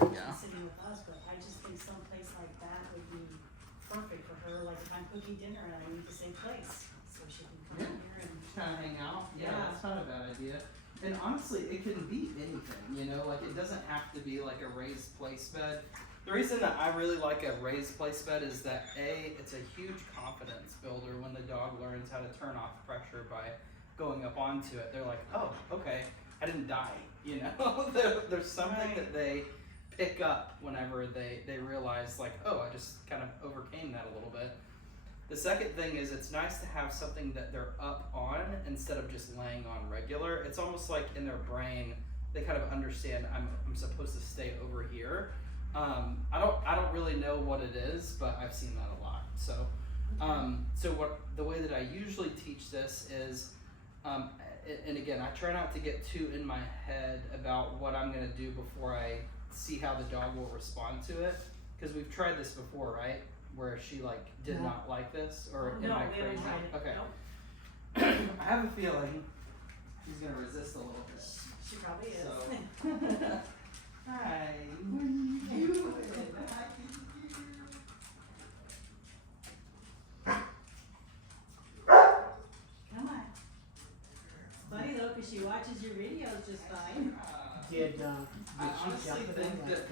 we go. She's sitting with us, but I just think someplace like that would be perfect for her, like if I'm cooking dinner and I need to save place, so she can come in here and. Kind of hang out. Yeah, Yeah. that's not a bad idea. And honestly, it can be anything, you know, like it doesn't have to be like a raised place bed. The reason that I really like a raised place bed is that it's a huge confidence builder when the dog learns how to turn off pressure by going up onto it. They're like, oh, okay, I didn't die, you know. There's something that they pick up whenever they realize like, oh, I just kind of overcame that a little bit. The second thing is it's nice to have something that they're up on instead of just laying on regular. It's almost like in their brain they kind of understand I'm supposed to stay over here. I don't really know what it is, but I've seen that a lot. So the way that I usually teach this is, and again, I try not to get too in my head about what I'm gonna do before I see how the dog will respond to it, because we've tried this before, right? Where she like did not like this, or am I crazy? Okay. Nope. I have a feeling she's gonna resist a little bit. She probably is. So. Hi, what are you doing? Hi, Come on. It's funny though, because she watches your videos just fine. I honestly think that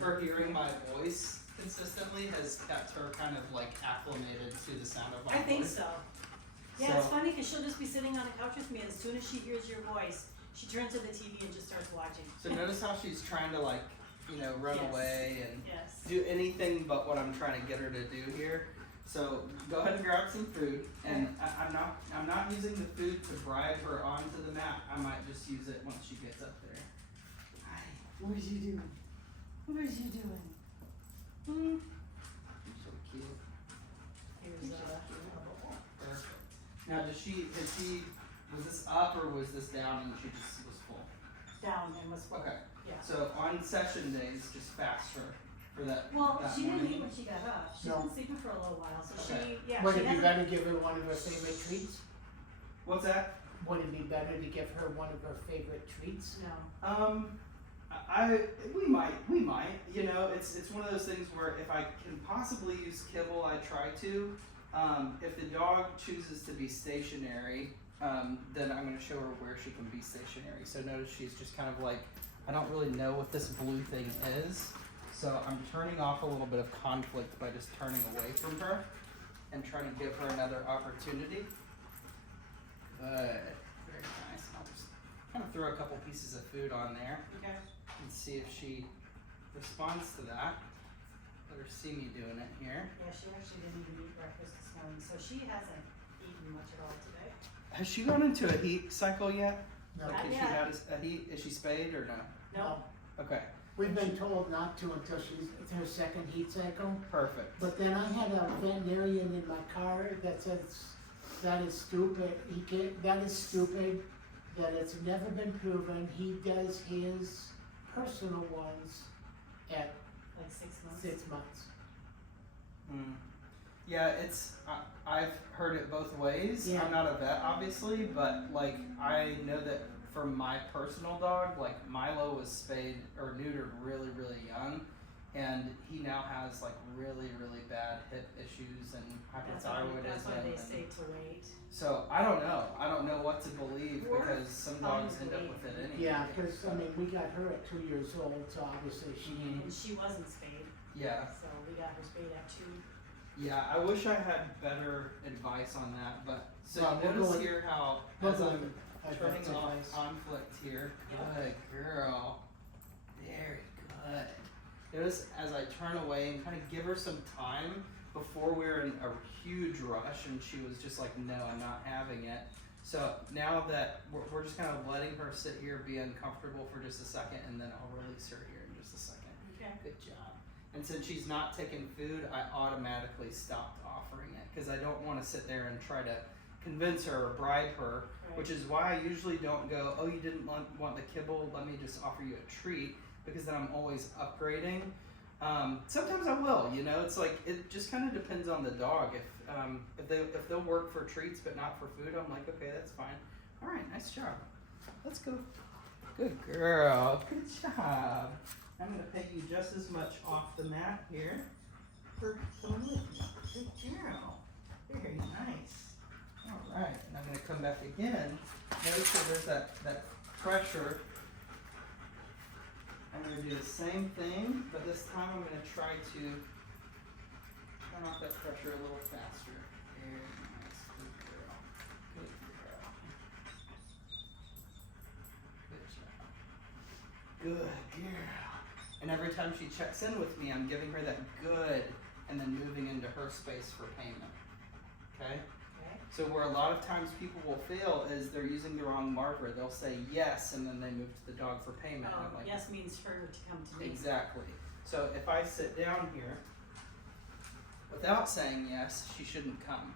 her hearing my voice consistently has kept her kind of like acclimated to the sound of my voice. I think so. Yeah, it's funny because she'll just be sitting on the couch with me, and as soon as she hears your voice, she turns to the TV and just starts watching. So notice how she's trying to like, you know, run away and Yes. do anything but what I'm trying to get her to do here. So go ahead and grab some food, and I'm not using the food to bribe her onto the mat. I might just use it once she gets up there. Hi, what are you doing? What are you doing? You're so cute. Here's Perfect. Now, was this up or was this down and she just was full? down and was full. Okay. Yeah. So on session days, just fast her for that. Well, that she didn't morning. eat when she got up. She's No. been sleeping for a little while, so Okay. Would she it be hasn't. better to give her one of her favorite treats? What's that? Would it be better to give her one of her favorite treats? No. We might, you know, it's one of those things where if I can possibly use kibble, I try to. If the dog chooses to be stationary, then I'm going to show her where she can be stationary. So notice she's just kind of like, I don't really know what this blue thing is. So I'm turning off a little bit of conflict by just turning away from her and trying to give her another opportunity. Good. Very nice. I'll just kind of throw a couple pieces of food on there Okay. and see if she responds to that. Let her see me doing it here. Yeah, she actually didn't even eat breakfast this morning, so she hasn't eaten much at all today. Has she gone into a heat cycle yet? No. Like, Not has she yet. had a heat? Is she spayed or no? No. Okay, We've been told not to until it's her second heat cycle. perfect. But then I had a veterinarian in my car that says that is stupid. That is stupid. That it's never been proven. He does his personal ones at Like 6 months. 6 months. Yeah, I've heard it both ways. Yeah. I'm not a vet, obviously, but like I know that for my personal dog, like Milo was spayed or neutered really, really young, and he now has like really, really bad hip issues and That's hypothyroidism. why they and- say to wait. So I don't know. I don't know what to believe Or because some dogs find end up weight. with it anyway. Yeah, because I mean we got her at 2 years old, so obviously she. Mhm. And she wasn't spayed, Yeah. so we got her spayed at 2. Yeah, I wish I had better advice on that, but so Well, you we're notice going- here how we're as going- I'm turning that's off advice. conflict here. Yeah. Good girl. Very good. Notice as I turn away and kind of give her some time before we were in a huge rush and she was just like, no, I'm not having it. So now that we're just kind of letting her sit here, be uncomfortable for just a second, and then I'll release her here in just a second. Okay. Good job. And since she's not taking food, I automatically stopped offering it because I don't want to sit there and try to convince her or bribe her, Right. which is why I usually don't go, oh, you didn't want the kibble, let me just offer you a treat, because then I'm always upgrading. Sometimes I will, you know, it's like, it just kind of depends on the dog. If they'll work for treats but not for food, I'm like, okay, that's fine. All right, nice job. Let's go. Good girl. Good job. I'm gonna pay you just as much off the mat here for coming with me. Good girl. Very nice. Alright, and I'm gonna come back again. Notice that there's that pressure. I'm gonna do the same thing, but this time I'm gonna try to turn off that pressure a little faster. Very nice. Good girl. Good girl. Good job. Good girl. And every time she checks in with me, I'm giving her that good and then moving into her space for payment. Okay? Okay. So where a lot of times people will fail is they're using the wrong marker. They'll say yes and then they move to the dog for payment. Oh, I'm like, yes means for her to come to me. exactly. So if I sit down here without saying yes, she shouldn't come.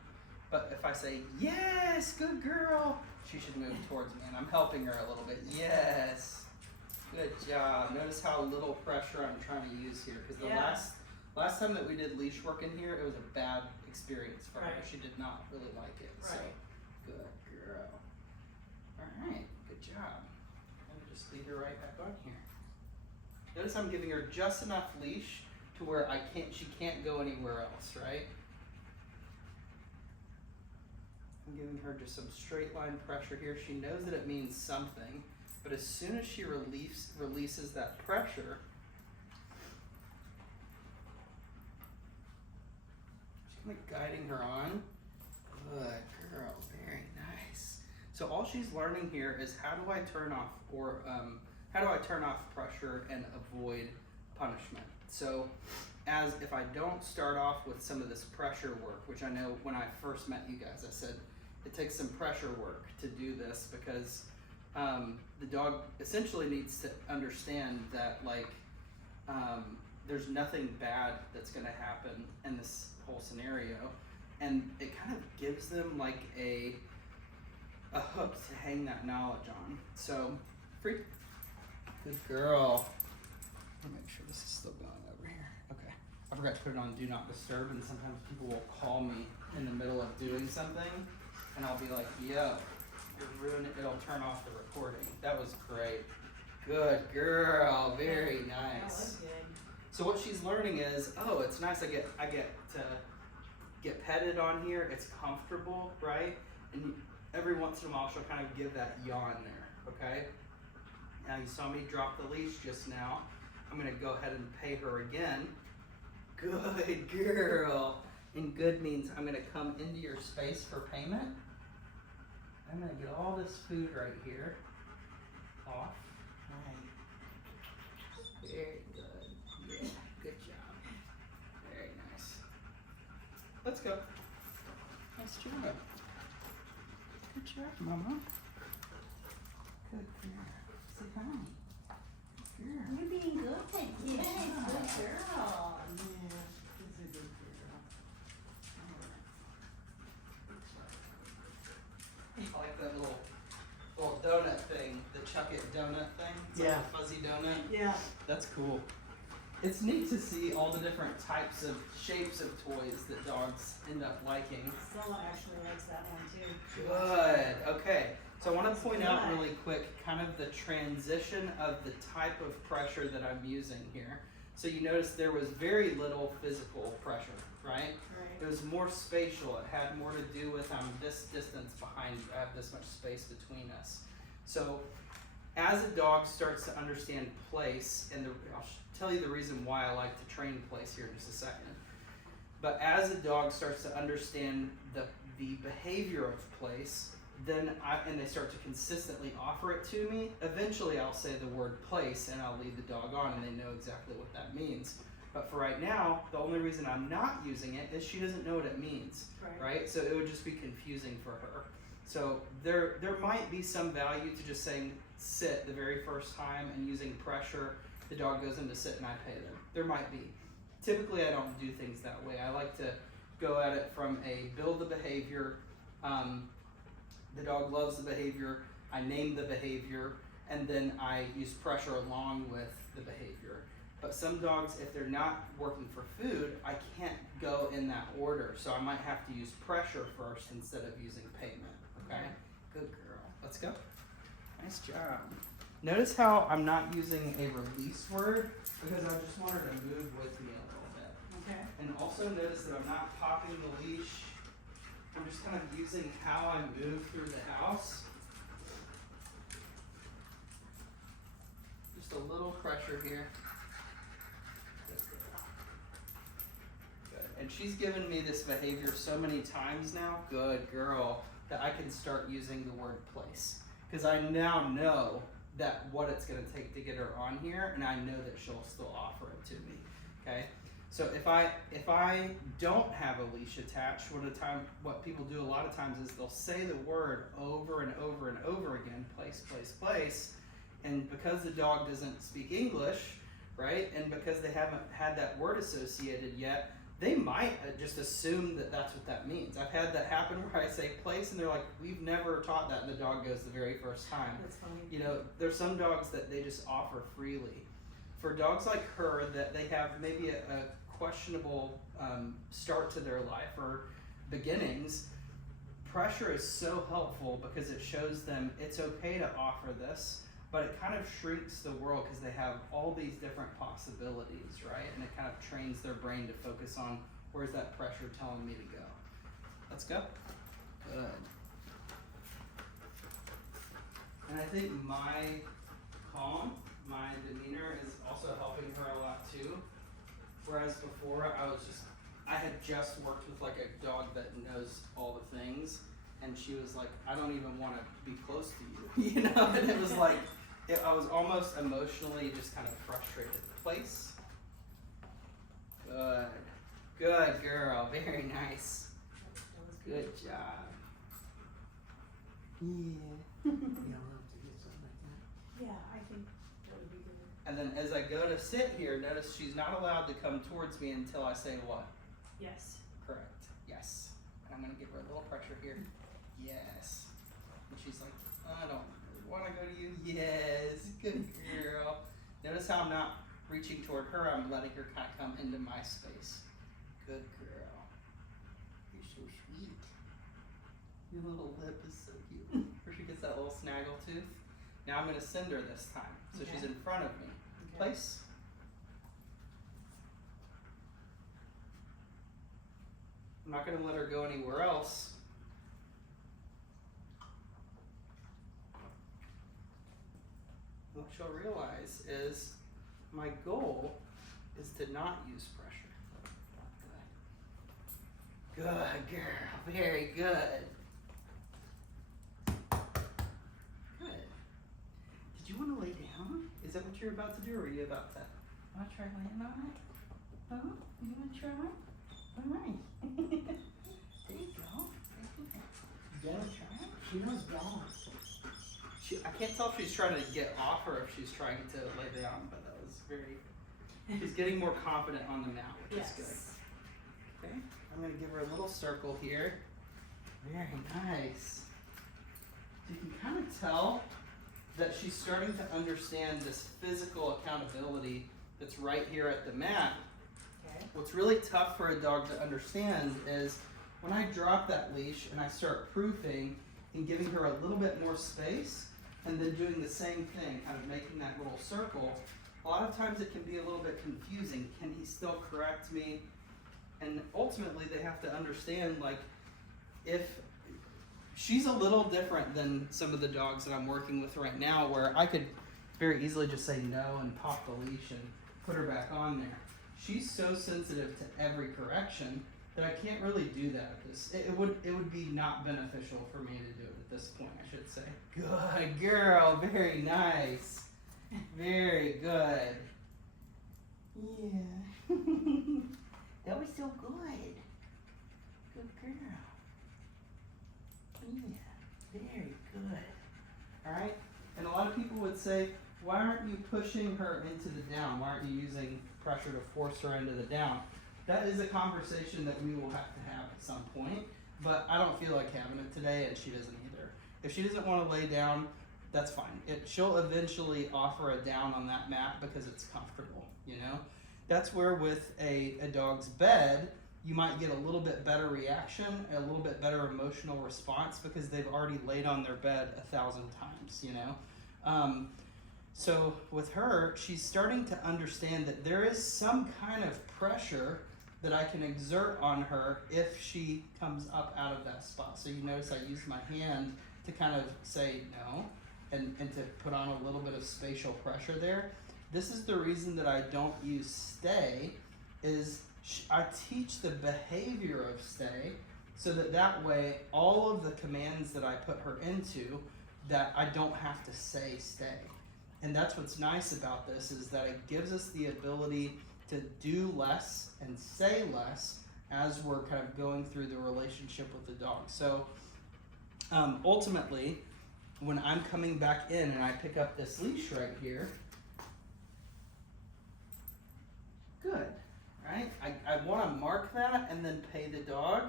But if I say yes, good girl, she should move towards me and I'm helping her a little bit. Yes. Good job. Notice how little pressure I'm trying to use here because the Yeah. last time that we did leash work in here, it was a bad experience for her. Right. She did not really like it. So Right. good girl. Alright, good job. I'm gonna just leave her right back on here. Notice I'm giving her just enough leash to where she can't go anywhere else, right? I'm giving her just some straight line pressure here. She knows that it means something, but as soon as she releases that pressure, just kind of guiding her on. Good girl, very nice. So all she's learning here is how do I turn off pressure and avoid punishment. So as if I don't start off with some of this pressure work, which I know when I first met you guys, I said it takes some pressure work to do this because the dog essentially needs to understand that there's nothing bad that's going to happen in this whole scenario, and it kind of gives them like a hook to hang that knowledge on. So, good girl. Let me make sure this is still going over here. Okay. I forgot to put it on Do Not Disturb, and sometimes people will call me in the middle of doing something, and I'll be like, yo, you're ruining it. It'll turn off the recording. That was great. Good girl. Very That nice. was good. So what she's learning is, oh, it's nice. I get to get petted on here. It's comfortable, right? And every once in a while, she'll kind of give that yawn there. Okay. Now you saw me drop the leash just now. I'm gonna go ahead and pay her again. Good girl. And good means I'm gonna come into your space for payment. I'm gonna get all this food right here off. Right. Very good. Yeah, good job. Very nice. Let's go. Nice job. Good job, Mama. Good girl. Say hi. Good girl. You're being good. Yes, good girl. Yeah, she's a good girl. I like that little donut thing, the Chuck It donut thing. It's like Yeah. a fuzzy donut. Yeah. That's cool. It's neat to see all the different types of shapes of toys that dogs end up liking. Stella actually likes that one too. Good. Okay. So I want to point out Good. really quick kind of the transition of the type of pressure that I'm using here. So you notice there was very little physical pressure, right? It was more spatial. It had more to do with this distance behind you. I have this much space between us. So as a dog starts to understand place, and I'll tell you the reason why I like to train place here in just a second. But as a dog starts to understand the behavior of place, and they start to consistently offer it to me, eventually I'll say the word place and I'll lead the dog on and they know exactly what that means. But for right now, the only reason I'm not using it is she doesn't know what it means, right? So it would just be confusing for her. So there might be some value to just saying sit the very first time and using pressure. The dog goes into sit and I pay them. There might be. Typically I don't do things that way. I like to go at it from a build the behavior. The dog loves the behavior. I name the behavior and then I use pressure along with the behavior. But some dogs, if they're not working for food, I can't go in that order. So I might have to use pressure first instead of using payment, okay? Good girl. Let's go. Nice job. Notice how I'm not using a release word because I just want her to move with me a little bit. Okay. And also notice that I'm not popping the leash. I'm just kind of using how I move through the house. Just a little pressure here. Good. And she's given me this behavior so many times now, good girl, that I can start using the word place. Because I now know that what it's going to take to get her on here, and I know that she'll still offer it to me. Okay. So if I don't have a leash attached, what people do a lot of times is they'll say the word over and over and over again, place, place, place, and because the dog doesn't speak English, right, and because they haven't had that word associated yet, they might just assume that that's what that means. I've had that happen where I say place, and they're like, we've never taught that, and the dog goes the very first time. That's funny. You know, there's some dogs that they just offer freely. For dogs like her that they have maybe a questionable start to their life or beginnings, pressure is so helpful because it shows them it's okay to offer this, but it kind of shrinks the world because they have all these different possibilities, right? And it kind of trains their brain to focus on where's that pressure telling me to go. Let's go. Good. And I think my calm, my demeanor is also helping her a lot too. Whereas before I had just worked with like a dog that knows all the things, and she was like, I don't even want to be close to you, you know? And it was like, I was almost emotionally just kind of frustrated. Place. Good. Good girl. Very nice. That was Good job. Yeah. Yeah, we'll have to get something like that. Yeah, I think that would be good. And then as I go to sit here, notice she's not allowed to come towards me until I say what? Yes. Correct. Yes. And I'm going to give her a little pressure here. Yes. And she's like, I don't want to go to you. Yes. Good girl. Notice how I'm not reaching toward her. I'm letting her kind of come into my space. Good girl. You're so sweet. Your little lip is so cute. Where she gets that little snaggle tooth. Now I'm going to send her this time. So she's in front of me. Okay. Place. I'm not going to let her go anywhere else. What she'll realize is my goal is to not use pressure. Good. Good girl. Very good. Good. Did you want to lay down? Is that what you're about to do, or are you about to? Want to try laying on it? Oh, you want to try? All right. There you go. Yeah, she knows dogs. I can't tell if she's trying to get off or if she's trying to lay down, but that was very. She's getting more confident on the mat, which Yes. is good. Okay, I'm gonna give her a little circle here. Very nice. You can kind of tell that she's starting to understand this physical accountability that's right here at the mat. Okay. What's really tough for a dog to understand is when I drop that leash and I start proofing and giving her a little bit more space and then doing the same thing, kind of making that little circle, a lot of times it can be a little bit confusing. Can he still correct me? And ultimately they have to understand, like, if she's a little different than some of the dogs that I'm working with right now, where I could very easily just say no and pop the leash and put her back on there. She's so sensitive to every correction that I can't really do that at this. It would be not beneficial for me to do it at this point, I should say. Good girl, very nice. Very good. Yeah. That was so good. Good girl. Yeah, very good. Alright? And a lot of people would say, why aren't you pushing her into the down? Why aren't you using pressure to force her into the down? That is a conversation that we will have to have at some point, but I don't feel like having it today, and she doesn't either. If she doesn't want to lay down, that's fine. She'll eventually offer a down on that mat because it's comfortable, you know? That's where with a dog's bed, you might get a little bit better reaction, a little bit better emotional response because they've already laid on their bed 1,000 times, you know? So with her, she's starting to understand that there is some kind of pressure that I can exert on her if she comes up out of that spot. So you notice I use my hand to kind of say no and to put on a little bit of spatial pressure there. This is the reason that I don't use stay is I teach the behavior of stay so that way all of the commands that I put her into that I don't have to say stay. And that's what's nice about this is that it gives us the ability to do less and say less as we're kind of going through the relationship with the dog. So ultimately, when I'm coming back in and I pick up this leash right here, good, right? I want to mark that and then pay the dog,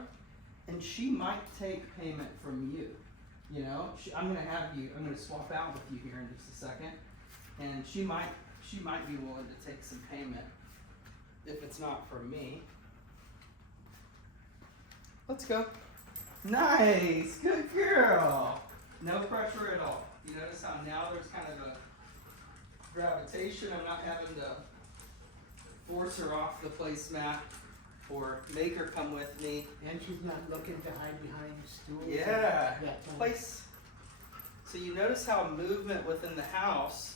and she might take payment from you. You know, I'm gonna swap out with you here in just a second, and she might be willing to take some payment if it's not from me. Let's go. Nice, good girl. No pressure at all. You notice how now there's kind of a gravitation. I'm not having to force her off the placemat or make her come with me. And she's not looking to hide behind stools. Yeah, That place. So you notice how movement within the house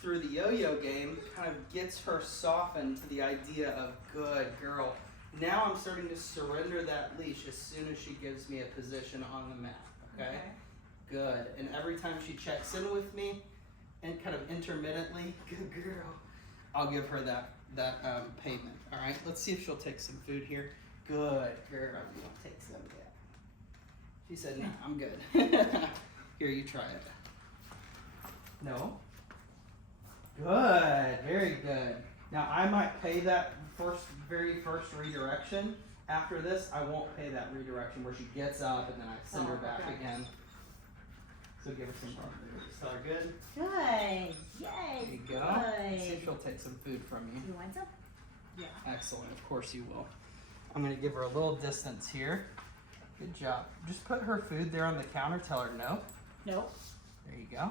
through the yo-yo game kind of gets her softened to the idea of good girl. Now I'm starting to surrender that leash as soon as she gives me a position on the mat, okay? Good, and every time she checks in with me, and kind of intermittently, good girl, I'll give her that payment, all right? Let's see if she'll take some food here. Good girl, you want to take some yet? She said, no, I'm good. Here, you try it. No? Good, very good. Now I might pay that very first redirection. After this, I won't pay that redirection where she gets up and then I send her back again. So give her some more food. Start good? Good. Yay. There you go. Good. See if she'll take some food from you. You want some? Yeah. Excellent, of course you will. I'm gonna give her a little distance here. Good job. Just put her food there on the counter, tell her no. Nope. There you go.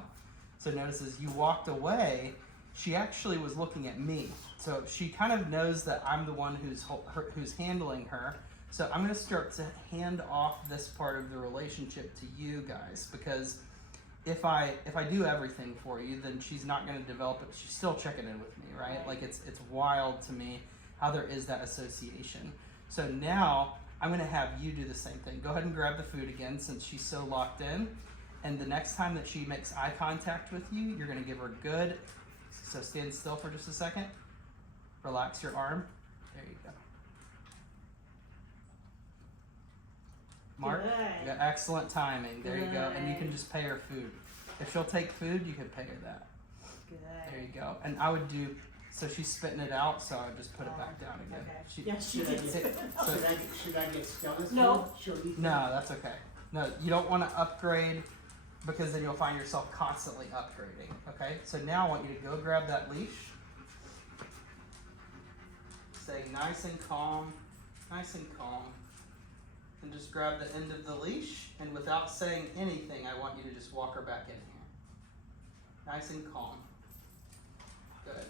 So notice as you walked away, she actually was looking at me. So she kind of knows that I'm the one who's handling her. So I'm gonna start to hand off this part of the relationship to you guys, because if I do everything for you, then she's not gonna develop it. She's still checking in with me, right? Right. Like it's wild to me how there is that association. So now I'm gonna have you do the same thing. Go ahead and grab the food again since she's so locked in. And the next time that she makes eye contact with you, you're gonna give her good. So stand still for just a second. Relax your arm. There you go. Mark, Good. you got excellent timing. There you go. And you can Good. just pay her food. If she'll take food, you can pay her that. Good. There you go. And I would do, so she's spitting it out, so I would just put it back down again. Okay. She, Yeah, she Should I did. get, so, should I get stillness? No. She'll eat no, that's okay. No, you don't want to upgrade because then you'll find yourself constantly upgrading. Okay, so now I want you to go grab that leash. Stay nice and calm, and just grab the end of the leash, and without saying anything, I want you to just walk her back in here. Nice and calm. Good.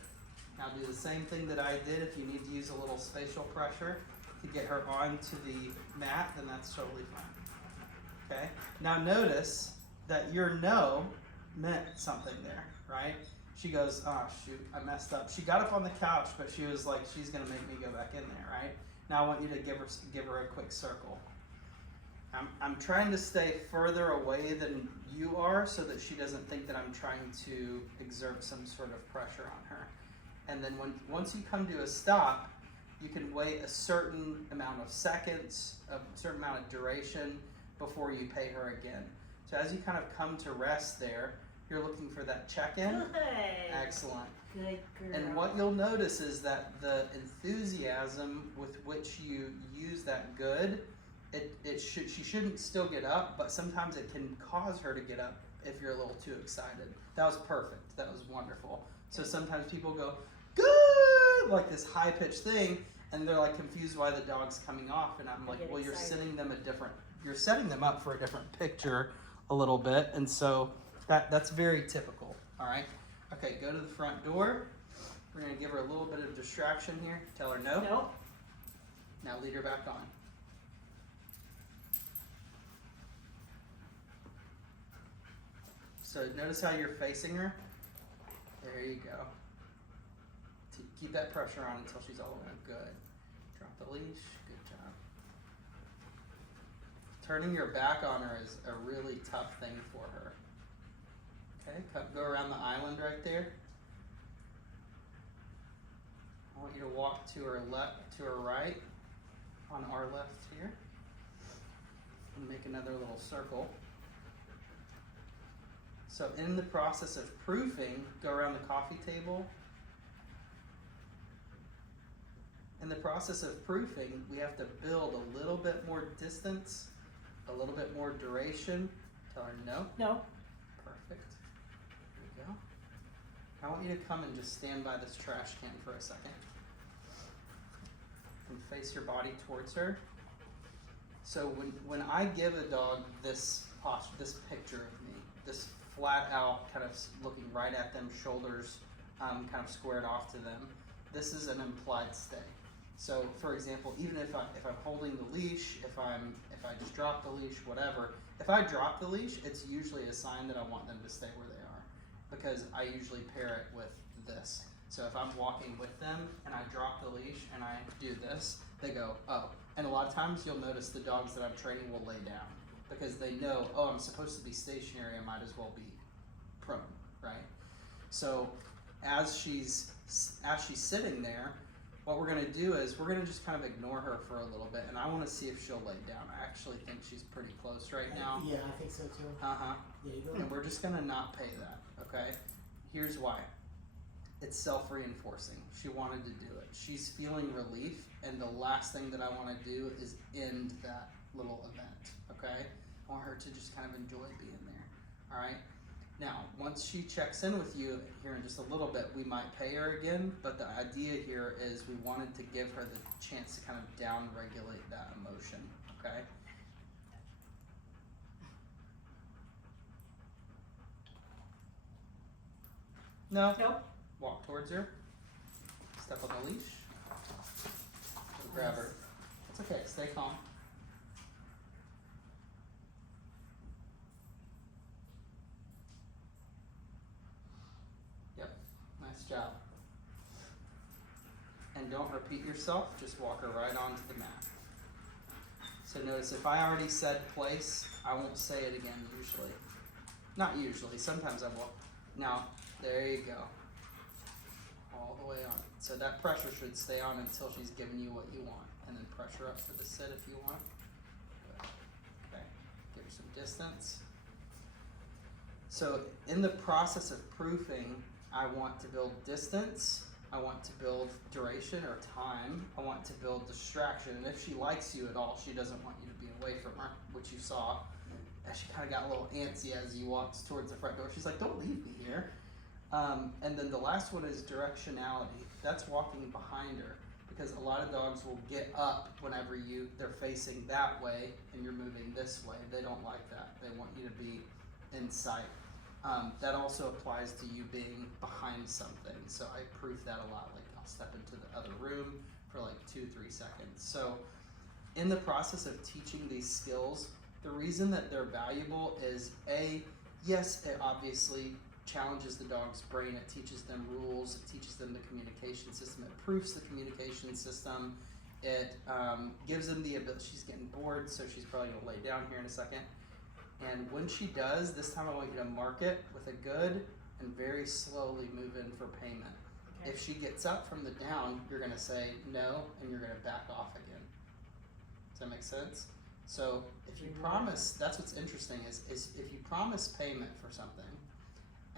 Now do the same thing that I did. If you need to use a little spatial pressure to get her onto the mat, then that's totally fine. Okay? Now notice that your no meant something there, right? She goes, oh shoot, I messed up. She got up on the couch, but she was like, she's gonna make me go back in there, right? Now I want you to give her a quick circle. I'm trying to stay further away than you are so that she doesn't think that I'm trying to exert some sort of pressure on her. And then once you come to a stop, you can wait a certain amount of seconds, a certain amount of duration before you pay her again. So as you kind of come to rest there, you're looking for that check-in. Good. Excellent. Good girl. And what you'll notice is that the enthusiasm with which you use that good, she shouldn't still get up, but sometimes it can cause her to get up if you're a little too excited. That was perfect. That was wonderful. So sometimes people go, good, like this high-pitched thing, and they're like confused why the dog's coming off, and I'm like, well, you're setting them up for a different picture a little bit, and so that's very typical, all right? Okay, go to the front door. We're gonna give her a little bit of distraction here. Tell her no. No. Now lead her back on. So notice how you're facing her. There you go. Keep that pressure on until she's all in. Good. Drop the leash. Good job. Turning your back on her is a really tough thing for her. Okay, go around the island right there. I want you to walk to her left, to her right, on our left here, and make another little circle. So in the process of proofing, go around the coffee table. In the process of proofing, we have to build a little bit more distance, a little bit more duration. Tell her no. No. Perfect. There we go. I want you to come and just stand by this trash can for a second. And face your body towards her. So when I give a dog this posture, this picture of me, this flat out, kind of looking right at them, shoulders kind of squared off to them, this is an implied stay. So for example, even if I'm holding the leash, if I just drop the leash, whatever, if I drop the leash, it's usually a sign that I want them to stay where they are, because I usually pair it with this. So if I'm walking with them and I drop the leash and I do this, they go, oh. And a lot of times you'll notice the dogs that I'm training will lay down because they know, oh, I'm supposed to be stationary, I might as well be prone, right? So as she's sitting there, what we're gonna do is we're gonna just kind of ignore her for a little bit, and I wanna see if she'll lay down. I actually think she's pretty close right now. Yeah, I think so too. Uh-huh. There you go. And we're just gonna not pay that, okay? Here's why. It's self-reinforcing. She wanted to do it. She's feeling relief, and the last thing that I wanna do is end that little event, okay? I want her to just kind of enjoy being there, all right? Now, once she checks in with you here in just a little bit, we might pay her again, but the idea here is we wanted to give her the chance to kind of down-regulate that emotion, okay? No. Nope. Walk towards her. Step on the leash. Grab her. It's okay, stay calm. Yep, nice job. And don't repeat yourself, just walk her right onto the mat. So notice if I already said place, I won't say it again usually. Not usually, sometimes I will. Now, there you go. All the way on. So that pressure should stay on until she's giving you what you want. And then pressure up for the sit if you want. Good. Okay, give her some distance. So in the process of proofing, I want to build distance, I want to build duration or time, I want to build distraction. And if she likes you at all, she doesn't want you to be away from her, which you saw. And she kind of got a little antsy as you walked towards the front door. She's like, don't leave me here. And then the last one is directionality. That's walking behind her, because a lot of dogs will get up whenever they're facing that way and you're moving this way. They don't like that. They want you to be in sight. That also applies to you being behind something. So I proof that a lot. Like I'll step into the other room for like 2-3 seconds. So in the process of teaching these skills, the reason that they're valuable is yes, it obviously challenges the dog's brain, it teaches them rules, it teaches them the communication system, it proofs the communication system, it gives them the ability. She's getting bored, so she's probably gonna lay down here in a second. And when she does, this time I want you to mark it with a good and very slowly move in for payment. Okay. If she gets up from the down, you're gonna say no, and you're gonna back off again. Does that make sense? So if you promise, that's what's interesting is if you promise payment for something,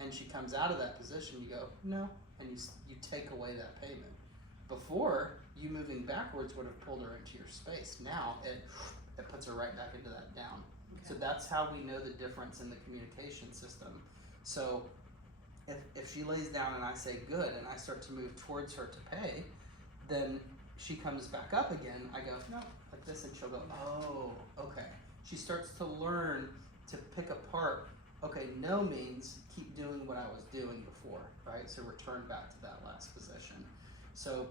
and she comes out of that position, you go, no, and you take away that payment. Before, you moving backwards would have pulled her into your space. Now, it puts her right back into that down. Okay. So that's how we know the difference in the communication system. So if she lays down and I say good, and I start to move towards her to pay, then she comes back up again, I go, no, like this, and she'll go, oh, okay. She starts to learn to pick apart, Okay, no means keep doing what I was doing before, right? So return back to that last position. So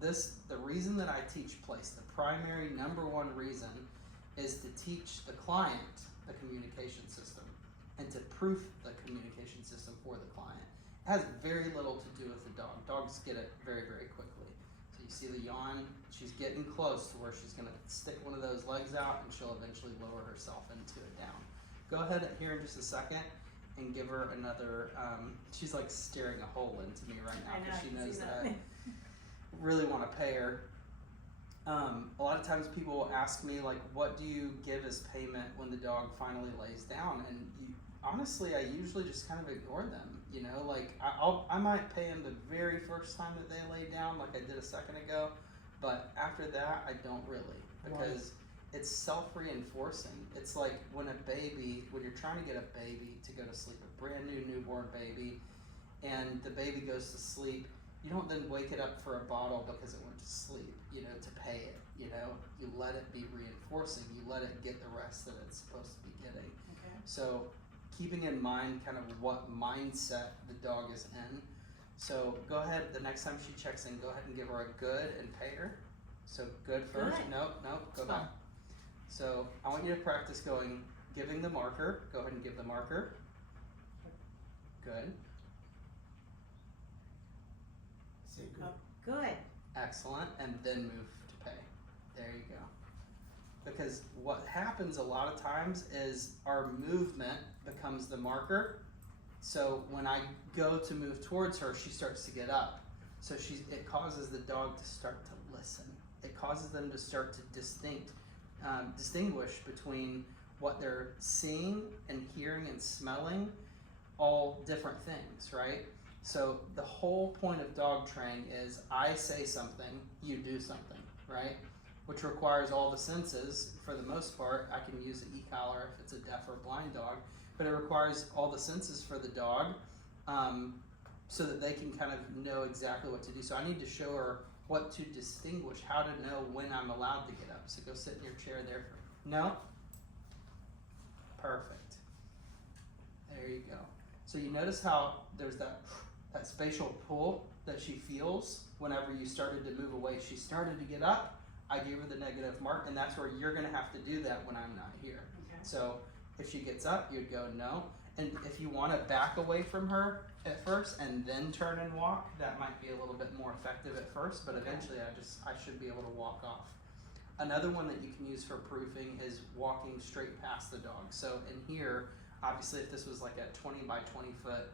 the reason that I teach place, the primary number one reason is to teach the client the communication system and to proof the communication system for the client. It has very little to do with the dog. Dogs get it very, very quickly. So you see the yawn, she's getting close to where she's gonna stick one of those legs out and she'll eventually lower herself into it down. Go ahead here in just a second and give her another, she's like staring a hole into me right now because she knows that I really want to pay her. A lot of times people will ask me like, what do you give as payment when the dog finally lays down? And honestly, I usually just kind of ignore them. You know, like I might pay them the very first time that they lay down, like I did a second ago, but after that, I don't really, because it's self-reinforcing. It's like when you're trying to get a baby to go to sleep, a brand new newborn baby, and the baby goes to sleep, you don't then wake it up for a bottle because it went to sleep, you know, to pay it, you know. You let it be reinforcing. You let it get the rest that it's supposed to be getting. Okay. So keeping in mind kind of what mindset the dog is in. So go ahead, the next time she checks in, go ahead and give her a good and pay her. So good first. Good. Nope, go back. So I want you to practice giving the marker. Go ahead and give the marker. Good. Say good. Oh, good. Excellent. And then move to pay. There you go. Because what happens a lot of times is our movement becomes the marker. So when I go to move towards her, she starts to get up. So it causes the dog to start to listen. It causes them to start to distinguish between what they're seeing and hearing and smelling, all different things, right? So the whole point of dog training is I say something, you do something, right? Which requires all the senses. For the most part, I can use an e-collar if it's a deaf or blind dog, but it requires all the senses for the dog so that they can kind of know exactly what to do. So I need to show her what to distinguish, how to know when I'm allowed to get up. So go sit in your chair there. No? Perfect. There you go. So you notice how there's that spatial pull that she feels whenever you started to move away. She started to get up. I gave her the negative mark, and that's where you're going to have to do that when I'm not here. Okay. So if she gets up, you'd go no. And if you want to back away from her at first and then turn and walk, that might be a little bit more effective at first, but eventually I should be able to walk off. Another one that you can use for proofing is walking straight past the dog. So in here, obviously if this was like a 20 by 20 foot,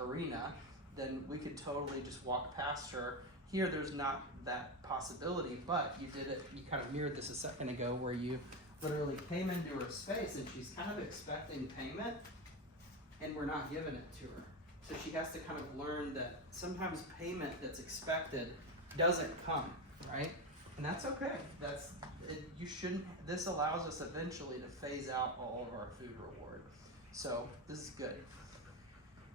arena, then we could totally just walk past her. Here there's not that possibility, but you kind of mirrored this a second ago where you literally came into her space and she's kind of expecting payment and we're not giving it to her. So she has to kind of learn that sometimes payment that's expected doesn't come, right? And that's okay. This allows us eventually to phase out all of our food reward. So this is good.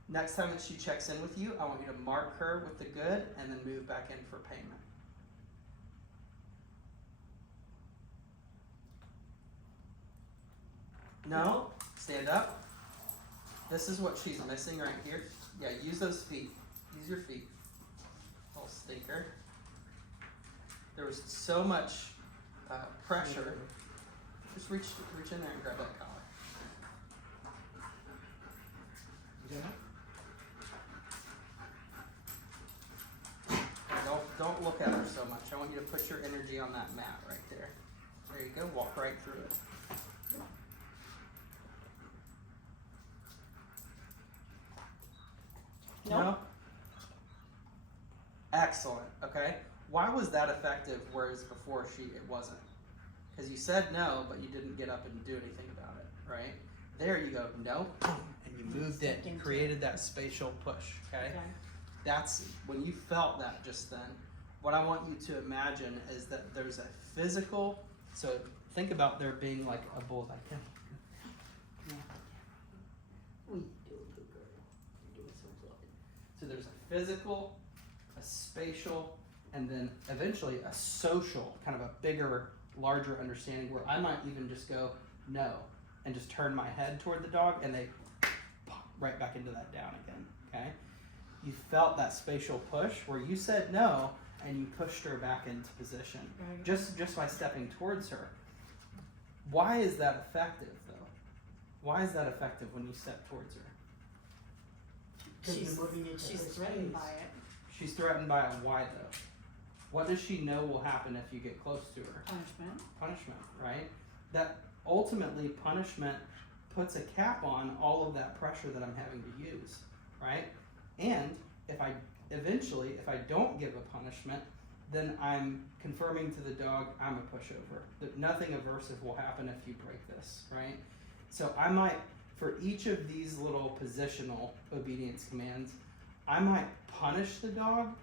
Next time that she checks in with you, I want you to mark her with the good and then move back in for payment. No? Stand up. This is what she's missing right here. Yeah, use those feet. Use your feet. Little stinker. There was so much pressure. Just reach in there and grab that collar. Don't look at her so much. I want you to put your energy on that mat right there. There you go. Walk right through it. No? Excellent. Okay. Why was that effective, whereas before it wasn't? Because you said no, but you didn't get up and do anything about it, right? There you go. No. And you moved in. You created that spatial push. Okay. That's when you felt that just then. What I want you to imagine is that there's a physical, so think about there being like a bullseye. So there's a physical, a spatial, and then eventually a social, kind of a bigger, larger understanding where I might even just go no and just turn my head toward the dog and they right back into that down again, okay? You felt that spatial push where you said no and you pushed her back into position Right. just by stepping towards her. Why is that effective though? Why is that effective when you step towards her? Because you're moving into She's her threatened space. by it. She's threatened by it. Why though? What does she know will happen if you get close to her? Punishment. Punishment, right? That ultimately punishment puts a cap on all of that pressure that I'm having to use, right? And if I don't give a punishment, then I'm confirming to the dog I'm a pushover. That nothing aversive will happen if you break this, right? So I might, for each of these little positional obedience commands, I might punish the dog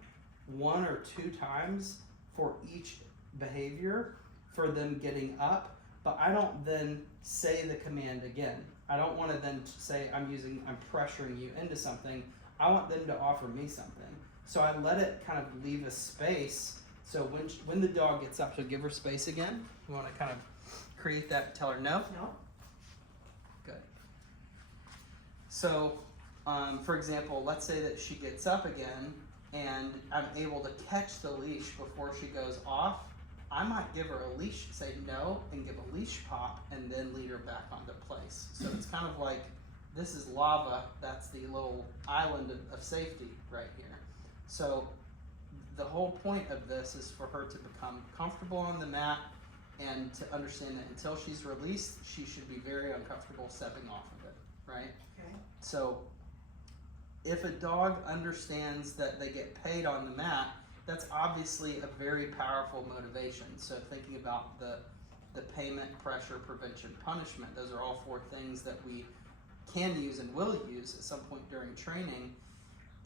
1 or 2 times for each behavior for them getting up, but I don't then say the command again. I don't want to then say I'm pressuring you into something. I want them to offer me something. So I let it kind of leave a space. So when the dog gets up, so give her space again. You want to kind of create that, tell her no. No. Good. So, for example, let's say that she gets up again and I'm able to catch the leash before she goes off. I might give her a leash, say no, and give a leash pop, and then lead her back onto place. So it's kind of like, this is lava, that's the little island of safety right here. So the whole point of this is for her to become comfortable on the mat and to understand that until she's released, she should be very uncomfortable stepping off of it, right? Okay. So if a dog understands that they get paid on the mat, that's obviously a very powerful motivation. So thinking about the payment, pressure, prevention, punishment, those are all 4 things that we can use and will use at some point during training.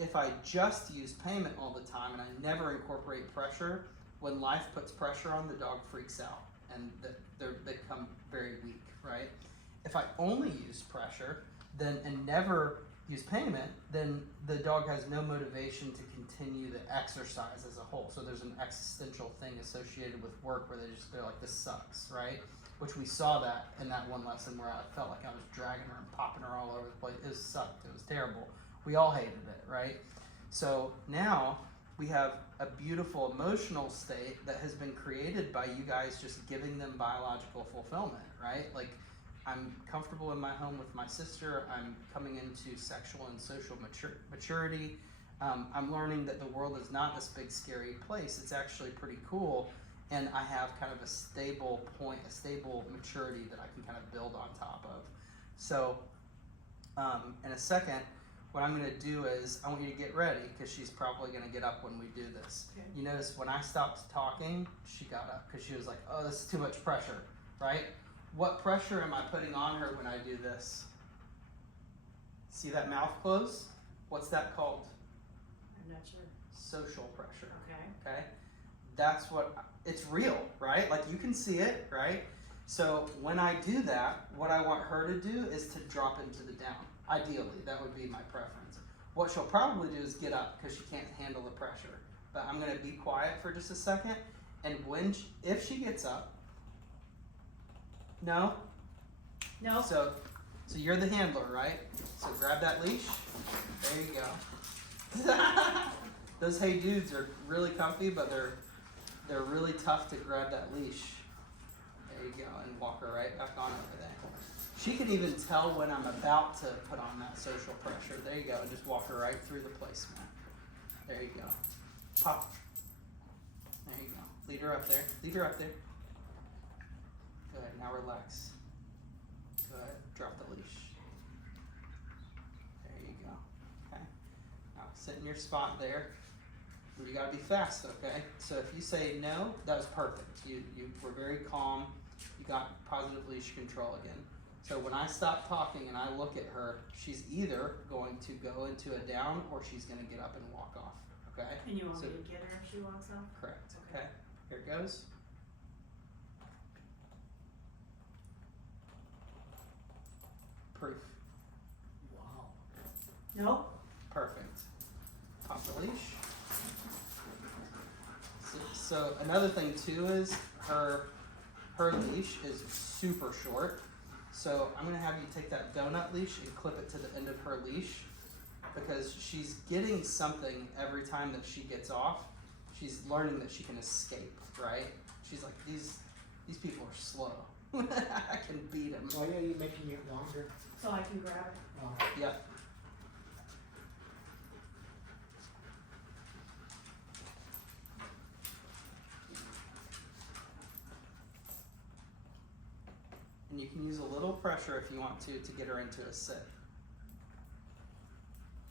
If I just use payment all the time and I never incorporate pressure, when life puts pressure on, the dog freaks out and they become very weak, right? If I only use pressure and never use payment, then the dog has no motivation to continue the exercise as a whole. So there's an existential thing associated with work where they're like, this sucks, right? Which we saw that in that one lesson where I felt like I was dragging her and popping her all over the place. It sucked, it was terrible. We all hated it, right? So now we have a beautiful emotional state that has been created by you guys just giving them biological fulfillment, right? Like, I'm comfortable in my home with my sister. I'm coming into sexual and social maturity. I'm learning that the world is not this big scary place. It's actually pretty cool. And I have kind of a stable point, a stable maturity that I can kind of build on top of. So in a second, what I'm gonna do is I want you to get ready because she's probably gonna get up when we do this. Okay. You notice when I stopped talking, she got up because she was like, oh, this is too much pressure, right? What pressure am I putting on her when I do this? See that mouth close? What's that called? I'm not sure. Social pressure, Okay. okay? That's what, it's real, right? Like you can see it, right? So when I do that, what I want her to do is to drop into the down. Ideally, that would be my preference. What she'll probably do is get up because she can't handle the pressure. But I'm gonna be quiet for just a second, and if she gets up, no? No. So you're the handler, right? So grab that leash. There you go. Those hey dudes are really comfy, but they're really tough to grab that leash. There you go, and walk her right back on over there. She can even tell when I'm about to put on that social pressure. There you go, and just walk her right through the placemat. There you go. Pop. There you go. Lead her up there. Lead her up there. Good, now relax. Good, drop the leash. There you go, okay. Now sit in your spot there. You gotta be fast, okay? So if you say no, that was perfect. You were very calm. You got positive leash control again. So when I stop talking and I look at her, she's either going to go into a down or she's gonna get up and walk off, okay? And you want So- me to get her if she walks off? Correct, okay? Here it goes. Proof. Wow. Nope. Perfect. Pop the leash. So another thing too is her leash is super short. So I'm gonna have you take that donut leash and clip it to the end of her leash, because she's getting something every time that she gets off. She's learning that she can escape, right? She's like, these people are slow. I can beat them. Why are you making it longer? So I can grab it. Oh. Yep. And you can use a little pressure if you want to get her into a sit.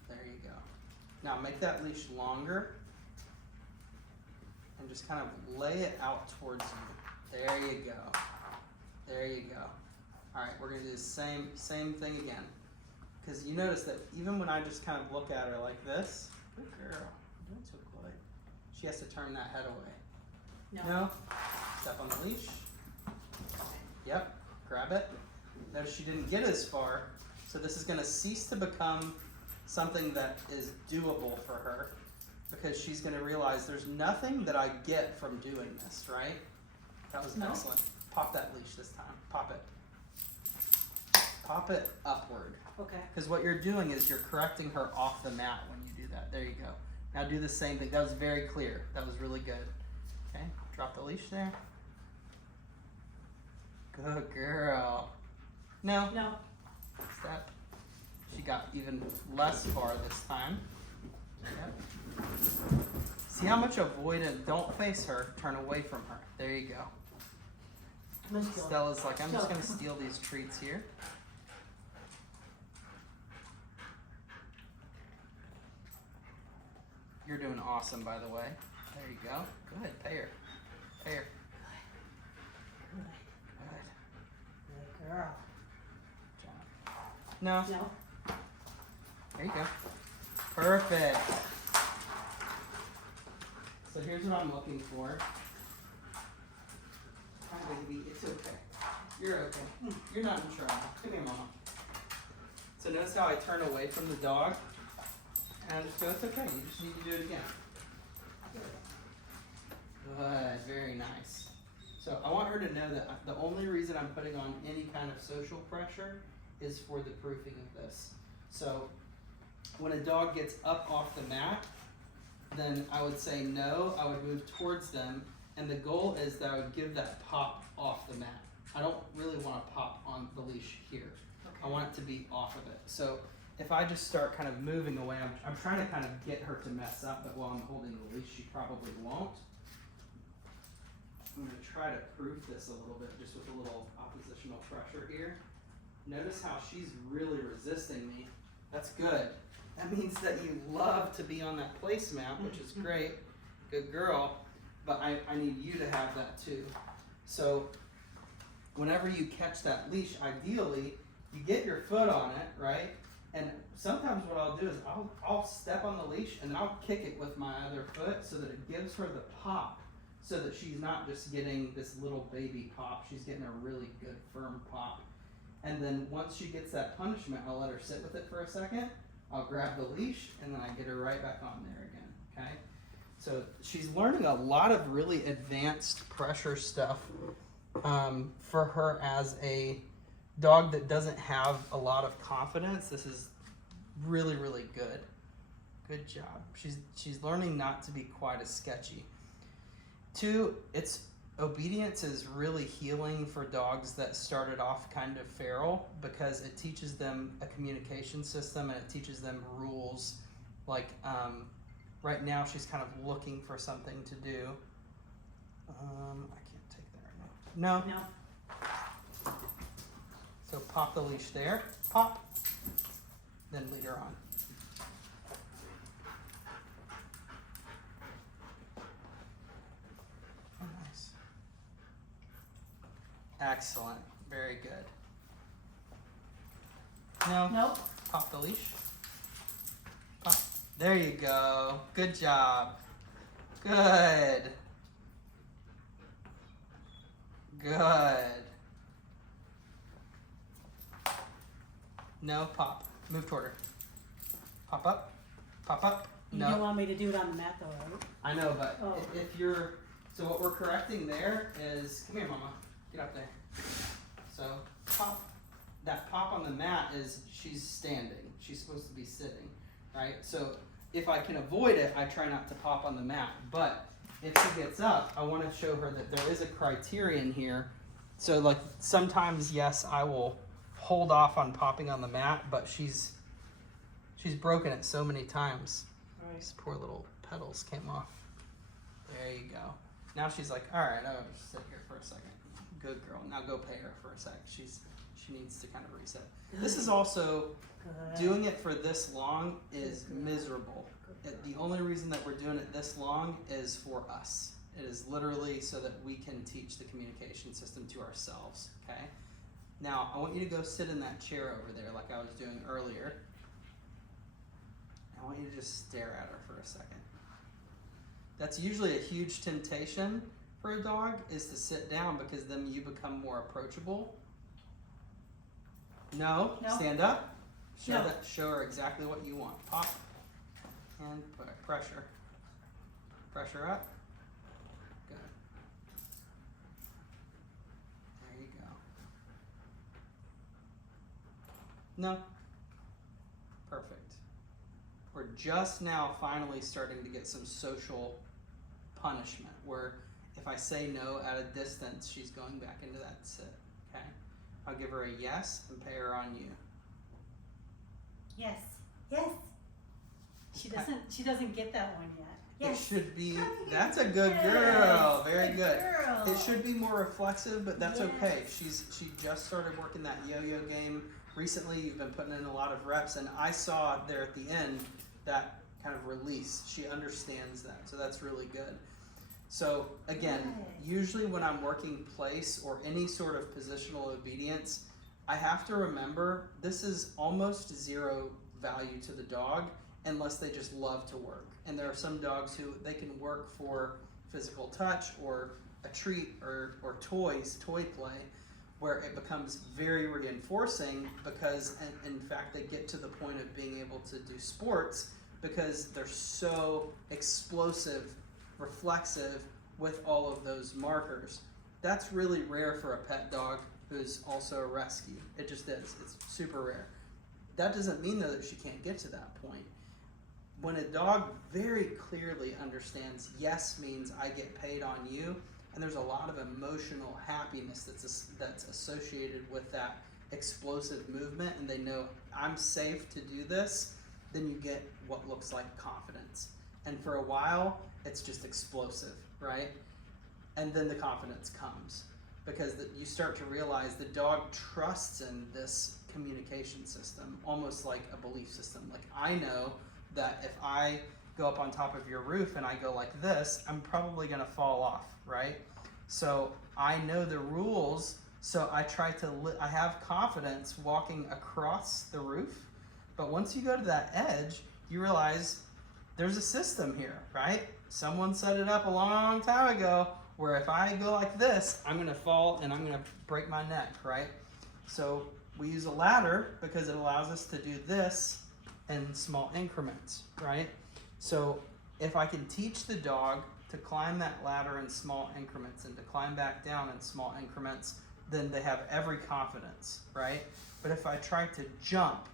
There you go. Now make that leash longer and just kind of lay it out towards you. There you go. There you go. All right, we're gonna do the same thing again. Because you notice that even when I just kind of look at her like this, good girl, you're doing so good. She has to turn that head away. No? Step on the leash. Yep, grab it. Notice she didn't get as far, so this is gonna cease to become something that is doable for her, because she's gonna realize there's nothing that I get from doing this, right? That was excellent. Pop that leash this time. Pop it. Pop it upward. Okay. Because what you're doing is you're correcting her off the mat when you do that. There you go. Now do the same thing. That was very clear. That was really good. Okay, drop the leash there. Good girl. No. No. Step. She got even less far this time. Yep. See how much avoidant? Don't face her. Turn away from her. There you go. Let's go. Stella's like, I'm just gonna steal these treats here. You're doing awesome, by the way. There you go. Good. Pay her. Pay her. Good. Good. Good girl. Job. No. No. There you go. Perfect. So here's what I'm looking for. Hi, baby. It's okay. You're okay. You're not in trouble. Come here, mama. So notice how I turn away from the dog, and just go, it's okay. You just need to do it again. Good. Very nice. So I want her to know that the only reason I'm putting on any kind of social pressure is for the proofing of this. So when a dog gets up off the mat, then I would say no, I would move towards them, and the goal is that I would give that pop off the mat. I don't really want to pop on the leash here. Okay. I want it to be off of it. So if I just start kind of moving away, I'm trying to kind of get her to mess up, but while I'm holding the leash, she probably won't. I'm going to try to proof this a little bit just with a little oppositional pressure here. Notice how she's really resisting me. That's good. That means that you love to be on that placemat, which is great. Good girl. But I need you to have that too. So whenever you catch that leash, ideally, you get your foot on it, right? And sometimes what I'll do is I'll step on the leash and then I'll kick it with my other foot so that it gives her the pop, so that she's not just getting this little baby pop, she's getting a really good firm pop. And then once she gets that punishment, I'll let her sit with it for a second. I'll grab the leash and then I get her right back on there again, okay? So she's learning a lot of really advanced pressure stuff for her as a dog that doesn't have a lot of confidence. This is really, really good. Good job. She's learning not to be quite as sketchy. Two, obedience is really healing for dogs that started off kind of feral, because it teaches them a communication system and it teaches them rules. Like right now she's kind of looking for something to do. I can't take that right now. No. No. So pop the leash there, pop, then lead her on. Oh, nice. Excellent, very good. No. Nope. Pop the leash. Pop. There you go. Good job. Good. Good. No, pop. Move toward her. Pop up. Pop up. You No. don't want me to do it on the mat though, right? I know, but Oh. if you're, so what we're correcting there is, come here, mama, get up there. So pop, that pop on the mat is she's standing. She's supposed to be sitting, right? So if I can avoid it, I try not to pop on the mat. But if she gets up, I want to show her that there is a criterion here. So like sometimes, yes, I will hold off on popping on the mat, but she's broken it so many times. Right. These poor little petals came off. There you go. Now she's like, all right, I'll just sit here for a second. Good girl. Now go pay her for a sec. She needs to kind of reset. This is also, doing it for this long is miserable. The only reason that we're doing it this long is for us. It is literally so that we can teach the communication system to ourselves, okay? Now, I want you to go sit in that chair over there like I was doing earlier. I want you to just stare at her for a second. That's usually a huge temptation for a dog, is to sit down, because then you become more approachable. No. Stand up. Show her exactly what you want. Pop and put pressure. Pressure up. Good. There you go. No. Perfect. We're just now finally starting to get some social punishment, where if I say no at a distance, she's going back into that sit, okay? I'll give her a yes and pay her on you. Yes. Yes. She doesn't get that one yet. Yes. It should be, that's a good girl. Very good. Girl. It should be more reflexive, but that's Yes. okay. She just started working that yo-yo game recently. You've been putting in a lot of reps, and I saw there at the end that kind of release. She understands that, so that's really good. So again, usually when I'm working place or any sort of positional obedience, I have to remember this is almost zero value to the dog unless they just love to work. And there are some dogs who they can work for physical touch or a treat or toys, toy play, where it becomes very reinforcing, because in fact they get to the point of being able to do sports because they're so explosive, reflexive with all of those markers. That's really rare for a pet dog who's also a rescue. It just is. It's super rare. That doesn't mean though that she can't get to that point. When a dog very clearly understands yes means I get paid on you, and there's a lot of emotional happiness that's associated with that explosive movement, and they know I'm safe to do this, then you get what looks like confidence. And for a while, it's just explosive, right? And then the confidence comes, because you start to realize the dog trusts in this communication system, almost like a belief system. Like, I know that if I go up on top of your roof and I go like this, I'm probably gonna fall off, right? So I know the rules, so I try to, I have confidence walking across the roof. But once you go to that edge, you realize there's a system here, right? Someone set it up a long time ago where if I go like this, I'm gonna fall and I'm gonna break my neck, right? So we use a ladder because it allows us to do this in small increments, right? So if I can teach the dog to climb that ladder in small increments and to climb back down in small increments, then they have every confidence, right? But if I try to jump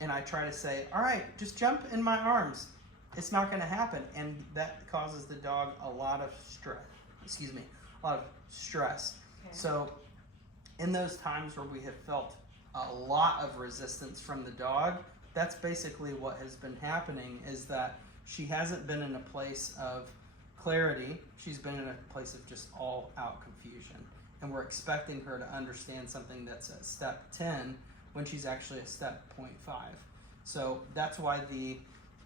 and I try to say, all right, just jump in my arms, it's not gonna happen. And that causes the dog a lot of stress, Okay. So in those times where we have felt a lot of resistance from the dog, that's basically what has been happening, is that she hasn't been in a place of clarity. She's been in a place of just all out confusion. And we're expecting her to understand something that's at step 10 when she's actually at step 0.5. So that's why the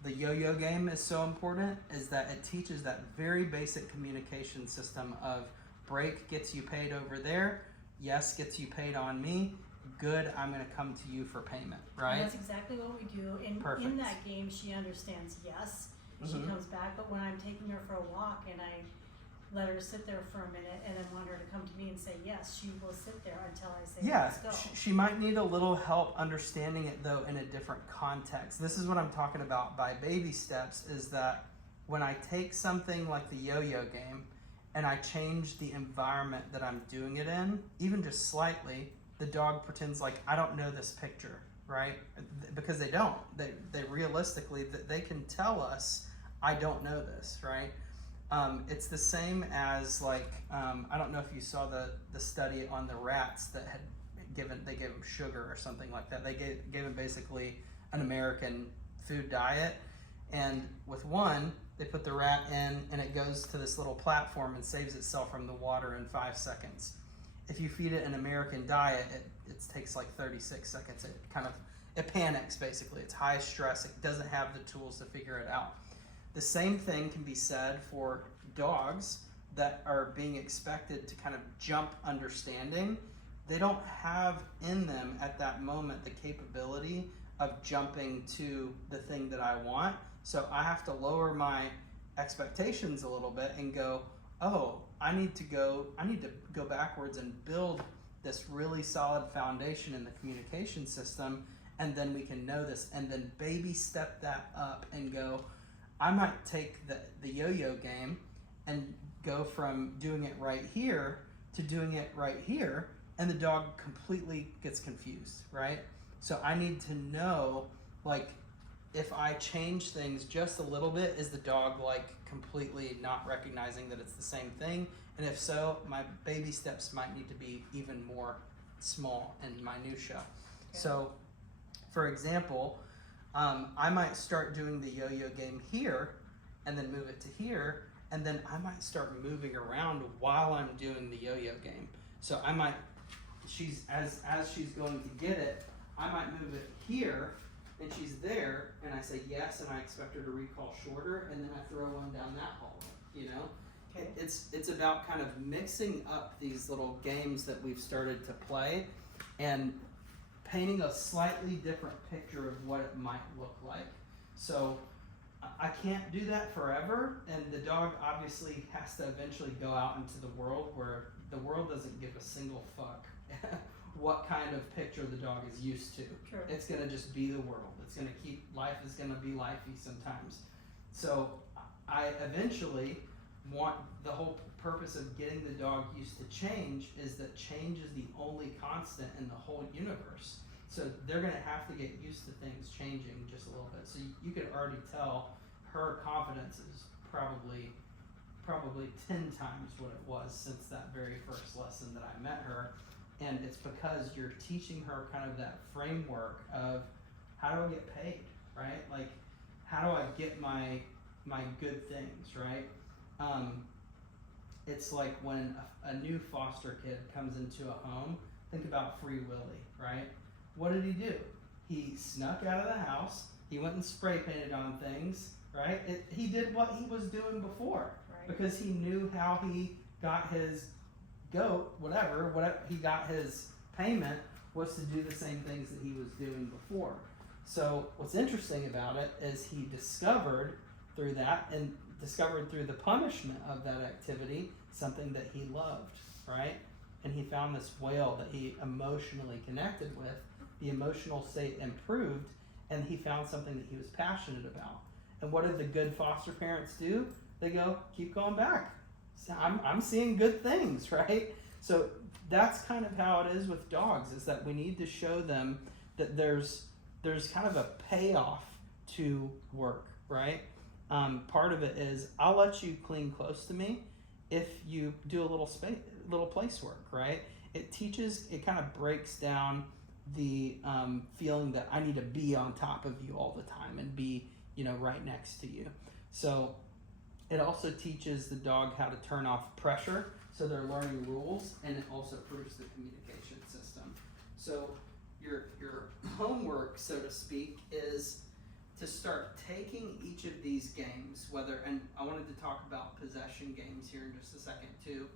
yo-yo game is so important, is that it teaches that very basic communication system of break gets you paid over there, yes gets you paid on me, good, I'm gonna come to you for payment, right? And that's exactly what we do. And Perfect. in that game, she understands yes. She Mhm. comes back, but when I'm taking her for a walk and I let her sit there for a minute and then want her to come to me and say yes, she will sit there until I say Yeah, let's go. she might need a little help understanding it though in a different context. This is what I'm talking about by baby steps, is that when I take something like the yo-yo game and I change the environment that I'm doing it in, even just slightly, the dog pretends like, I don't know this picture, right? Because they don't. They realistically, they can tell us, I don't know this, right? It's the same as like, I don't know if you saw the study on the rats that had they gave them sugar or something like that. They gave them basically an American food diet. And with one, they put the rat in and it goes to this little platform and saves itself from the water in 5 seconds. If you feed it an American diet, it takes like 36 seconds. It panics basically. It's high stress. It doesn't have the tools to figure it out. The same thing can be said for dogs that are being expected to kind of jump understanding. They don't have in them at that moment the capability of jumping to the thing that I want. So I have to lower my expectations a little bit and go, oh, I need to go backwards and build this really solid foundation in the communication system, and then we can know this, and then baby step that up and go, I might take the yo-yo game and go from doing it right here to doing it right here, and the dog completely gets confused, right? So I need to know, like, if I change things just a little bit, is the dog like completely not recognizing that it's the same thing? And if so, my baby steps might need to be even more small and minutia. Okay. So, for example, I might start doing the yo-yo game here and then move it to here, and then I might start moving around while I'm doing the yo-yo game. So I might, as she's going to get it, I might move it here, and she's there, and I say yes, and I expect her to recall shorter, and then I throw one down that hallway, you know? Okay. It's about kind of mixing up these little games that we've started to play and painting a slightly different picture of what it might look like. So I can't do that forever, and the dog obviously has to eventually go out into the world where the world doesn't give a single fuck what kind of picture the dog is used to. True. It's gonna just be the world. It's gonna life is gonna be lifey sometimes. So I eventually want, the whole purpose of getting the dog used to change is that change is the only constant in the whole universe. So they're gonna have to get used to things changing just a little bit. So you could already tell her confidence is probably 10 times what it was since that very first lesson that I met her. And it's because you're teaching her kind of that framework of, how do I get paid, right? Like, how do I get my good things, right? It's like when a new foster kid comes into a home, think about Free Willy, right? What did he do? He snuck out of the house, he went and spray painted on things, right? He did what he was doing before, right? Because he knew how he got his goat, whatever he got his payment was to do the same things that he was doing before. So what's interesting about it is he discovered through that, and discovered through the punishment of that activity, something that he loved, right? And he found this whale that he emotionally connected with, the emotional state improved, and he found something that he was passionate about. And what did the good foster parents do? They go, keep going back. So I'm seeing good things, right? So that's kind of how it is with dogs, is that we need to show them that there's kind of a payoff to work, right? Part of it is, I'll let you clean close to me if you do a little place work, right? It kind of breaks down the feeling that I need to be on top of you all the time and be, right next to you. So it also teaches the dog how to turn off pressure, so they're learning rules, and it also improves the communication system. So your homework, so to speak, is to start taking each of these games, and I wanted to talk about possession games here in just a second too,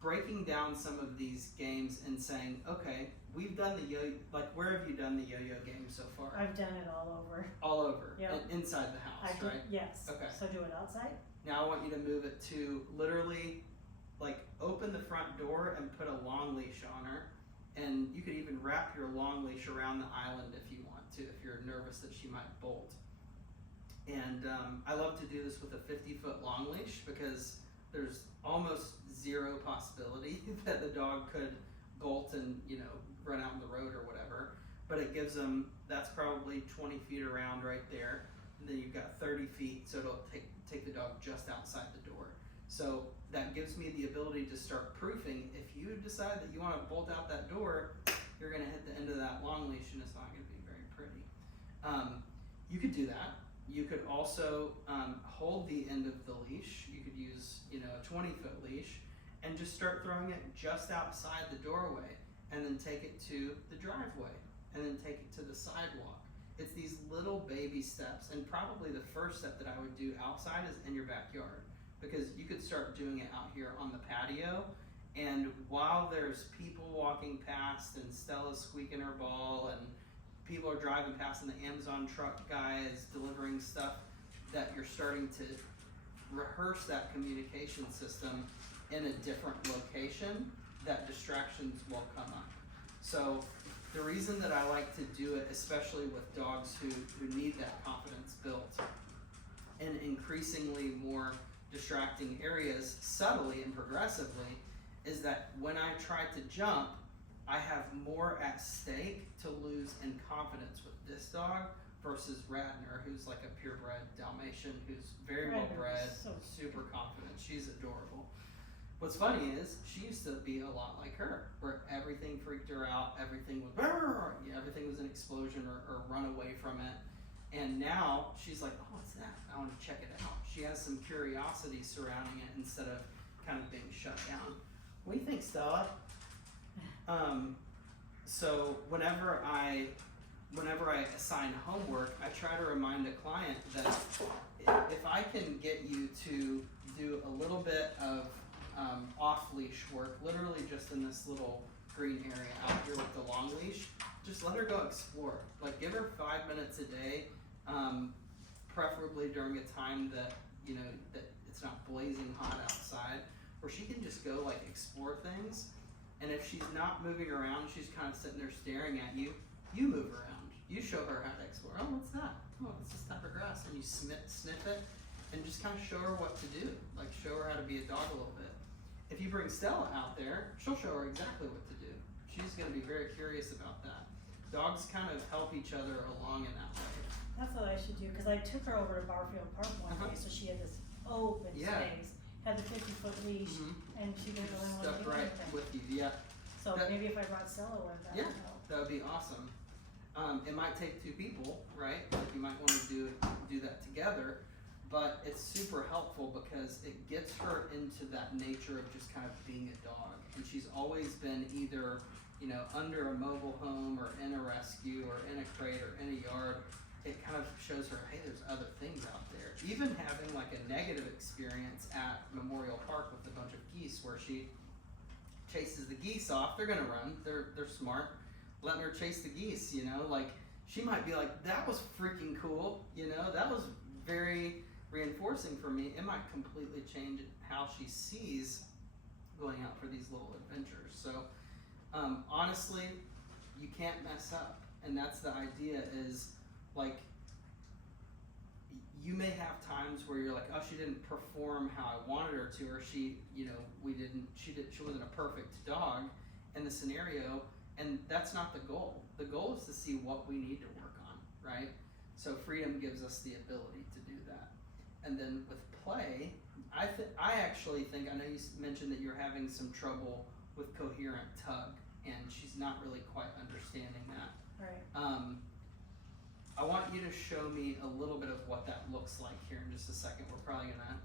breaking down some of these games and saying, okay, we've done the yo-yo, like, where have you done the yo-yo game so far? I've done it all over. All over? Yep. Inside the house, right? Yes. Okay. So do it outside? Now I want you to move it to literally, like, open the front door and put a long leash on her, and you could even wrap your long leash around the island if you want to, if you're nervous that she might bolt. And I love to do this with a 50-foot long leash, because there's almost zero possibility that the dog could bolt and, you know, run out in the road or whatever. But it gives them, that's probably 20 feet around right there. And then you've got 30 feet, so it'll take the dog just outside the door. So that gives me the ability to start proofing. If you decide that you want to bolt out that door, you're going to hit the end of that long leash and it's not going to be very pretty. You could do that. You could also hold the end of the leash. You could use, you know, a 20-foot leash and just start throwing it just outside the doorway, and then take it to the driveway, and then take it to the sidewalk. It's these little baby steps, and probably the first step that I would do outside is in your backyard, because you could start doing it out here on the patio, and while there's people walking past and Stella's squeaking her ball and people are driving past and the Amazon truck guy is delivering stuff, that you're starting to rehearse that communication system in a different location, that distractions will come up. So the reason that I like to do it, especially with dogs who need that confidence built in increasingly more distracting areas, subtly and progressively, is that when I try to jump, I have more at stake to lose in confidence with this dog versus Radner, who's like a purebred Dalmatian, who's very well bred, super confident. She's adorable. What's funny is she used to be a lot like her, where everything freaked her out, everything was an explosion or run away from it. And now she's like, oh, what's that? I want to check it out. She has some curiosity surrounding it instead of kind of being shut down. What do you think, Stella? So whenever I assign homework, I try to remind a client that if I can get you to do a little bit of off-leash work, literally just in this little green area out here with the long leash, just let her go explore. Like, give her 5 minutes a day, preferably during a time that, you know, that it's not blazing hot outside, where she can just go like explore things. And if she's not moving around, she's kind of sitting there staring at you, you move around. You show her how to explore. Oh, what's that? Oh, it's this type of grass. And you sniff it and just kind of show her what to do. Like, show her how to be a dog a little bit. If you bring Stella out there, she'll show her exactly what to do. She's going to be very curious about that. Dogs kind of help each other along in that way. That's what I should do, because I took her over to Barfield Park one day, so she had this open space, had the 50-foot leash, and she didn't really want to Stuck do right anything. with you, yeah. So maybe if I brought Stella with, that would help. That would be awesome. It might take two people, right? Like, you might want to do that together, but it's super helpful because it gets her into that nature of just kind of being a dog. And she's always been either, you know, under a mobile home or in a rescue or in a crate or in a yard. It kind of shows her, hey, there's other things out there. Even having like a negative experience at Memorial Park with a bunch of geese, where she chases the geese off, they're gonna run, they're smart, letting her chase the geese, you know, like, she might be like, that was freaking cool, you know, that was very reinforcing for me. It might completely change how she sees going out for these little adventures. So honestly, you can't mess up, and that's the idea. Is like, you may have times where you're like, oh, she didn't perform how I wanted her to, or she, you know, she wasn't a perfect dog in the scenario, and that's not the goal. The goal is to see what we need to work on, right? So freedom gives us the ability to do that. And then with play, I actually think, I know you mentioned that you're having some trouble with coherent tug, and she's not really quite understanding that. Right. I want you to show me a little bit of what that looks like here in just a second. We're probably gonna,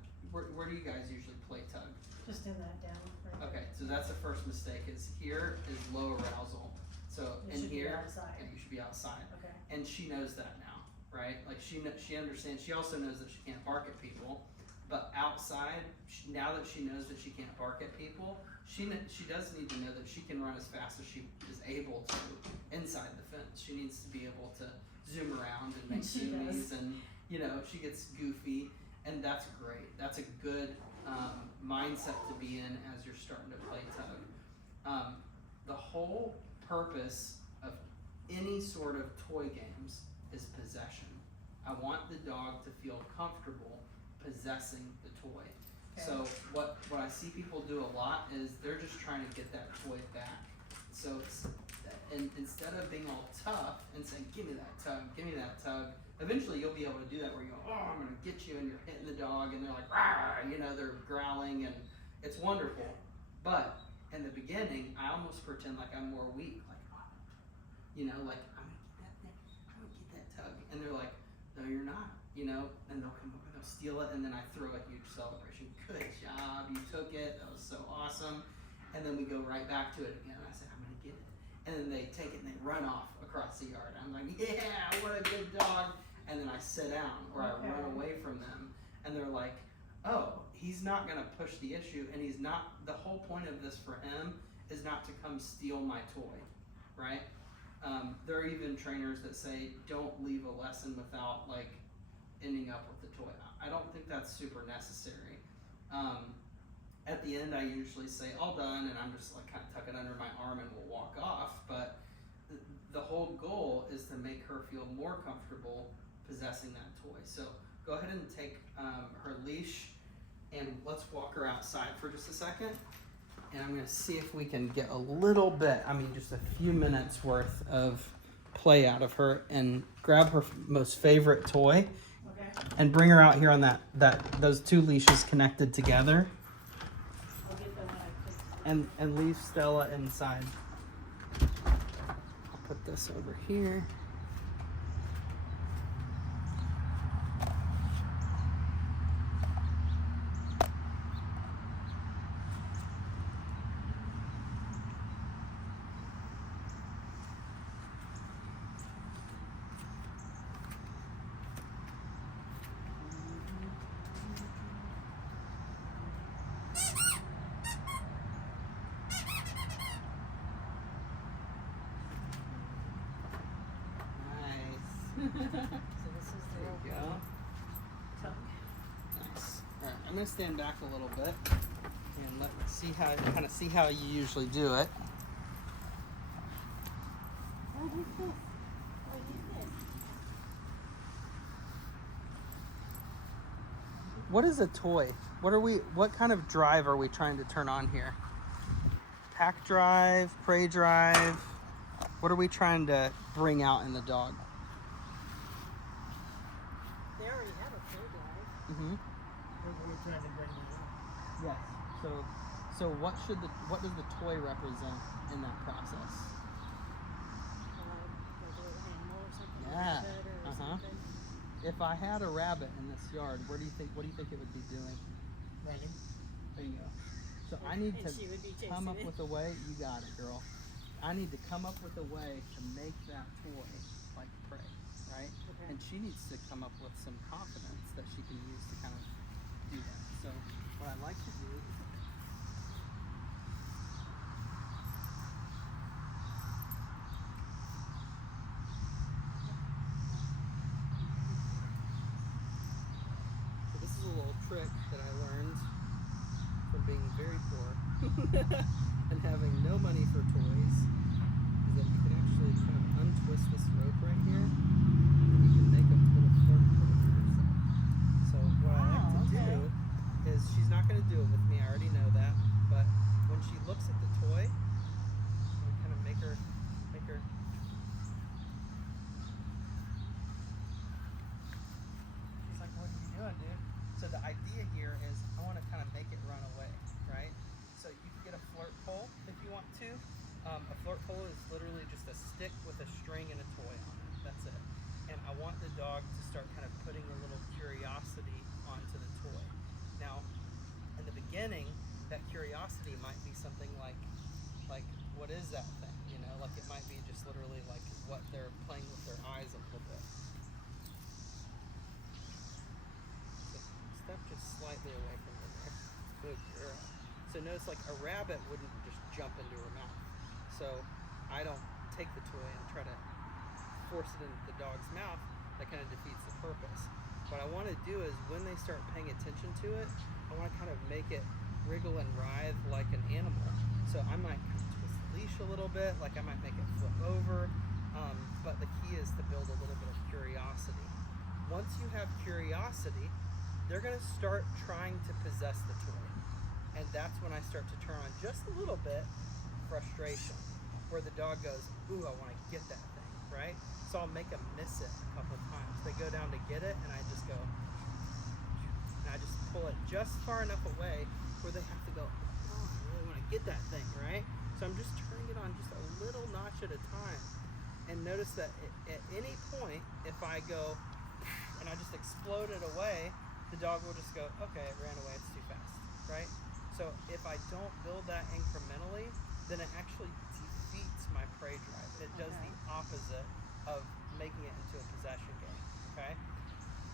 where do you guys usually play tug? Just in that down. Right. Okay, so that's the first mistake, is here is low arousal. So You in should be here, outside. and you should be outside. Okay. And she knows that now, right? Like, she understands. She also knows that she can't bark at people, but outside, now that she knows that she can't bark at people, she does need to know that she can run as fast as she is able to inside the fence. She needs to be able to zoom around and make zoomies, and, you know, she gets goofy, and that's great. That's a good mindset to be in as you're starting to play tug. The whole purpose of any sort of toy games is possession. I want the dog to feel comfortable possessing the toy. Okay. So what I see people do a lot is they're just trying to get that toy back. So it's, and instead of being all tough and saying, give me that tug, eventually you'll be able to do that where you go, oh, I'm gonna get you, and you're hitting the dog, and they're like, rah, you know, they're growling, and it's wonderful. But in the beginning, I almost pretend like I'm more weak, like, oh, you know, like, I'm gonna get that tug, and they're like, no, you're not, you know, and they'll come over, they'll steal it, and then I throw a huge celebration. Good job, you took it, that was so awesome. And then we go right back to it again. I say, I'm gonna get it. And then they take it and they run off across the yard. I'm like, yeah, what a good dog. And then I sit down or I run away from them. And they're like, oh, he's not gonna push the issue, and he's not, the whole point of this for him is not to come steal my toy, right? There are even trainers that say, don't leave a lesson without like ending up with the toy. I don't think that's super necessary. At the end, I usually say, all done, and I'm just like kind of tuck it under my arm and we'll walk off. But the whole goal is to make her feel more comfortable possessing that toy. So go ahead and take her leash and let's walk her outside for just a second. And I'm gonna see if we can get a little bit, I mean just a few minutes worth of play out of her, and grab her most favorite toy and bring her out here on those two leashes connected together. I'll get the one I picked. And leave Stella inside. I'll put this over here. So this is the There you go. tug. Nice. All right, I'm gonna stand back a little bit and see how you usually do it. What is this? What is this? What is a toy? What kind of drive are we trying to turn on here? Pack drive, prey drive? What are we trying to bring out in the dog? They already have a play drive. Mm-hmm. We're trying to bring that up. Yes. So what does the toy represent in that process? Like a little animal or something. Yeah. Rabbit or Uh-huh. something. If I had a rabbit in this yard, what do you think it would be doing? Running. There you go. So I need And to she would be chasing come up it. with a way. You got it, girl. I need to come up with a way to make that toy like prey, right? Okay. And she needs to come up with some confidence that she can use to kind of do that. So what I like to do is so this is a little trick that I learned from being very poor and having no money for toys, is that you can actually kind of untwist this rope right here and you can make a little flirt for yourself. So what I like to do is, she's not going to do it with me, I already know that, but when she looks at the toy, we kind of make her she's like, what are you doing, dude? So the idea here is I want to kind of make it run away, right? So you can get a flirt pole if you want to. A flirt pole is literally just a stick with a string and a toy on it. That's it. And I want the dog to start kind of putting a little curiosity onto the toy. Now, in the beginning, that curiosity might be something like what is that thing? You know, like it might be just literally like what they're playing with their eyes a little bit. So step just slightly away from her there. Good girl. So notice like a rabbit wouldn't just jump into her mouth. So I don't take the toy and try to force it into the dog's mouth. That kind of defeats the purpose. What I want to do is when they start paying attention to it, I want to kind of make it wriggle and writhe like an animal. So I might kind of twist the leash a little bit, like I might make it flip over. But the key is to build a little bit of curiosity. Once you have curiosity, they're going to start trying to possess the toy. And that's when I start to turn on just a little bit frustration. where the dog goes, ooh, I want to get that thing, right? So I'll make them miss it a couple times. They go down to get it, and I just go, and I just pull it just far enough away where they have to go, oh, I really want to get that thing, right? So I'm just turning it on just a little notch at a time. And notice that at any point, if I go and I just explode it away, the dog will just go, okay, it ran away, it's too fast, right? So if I don't build that incrementally, then it actually defeats my prey drive. It does the opposite of making it into a possession game, okay?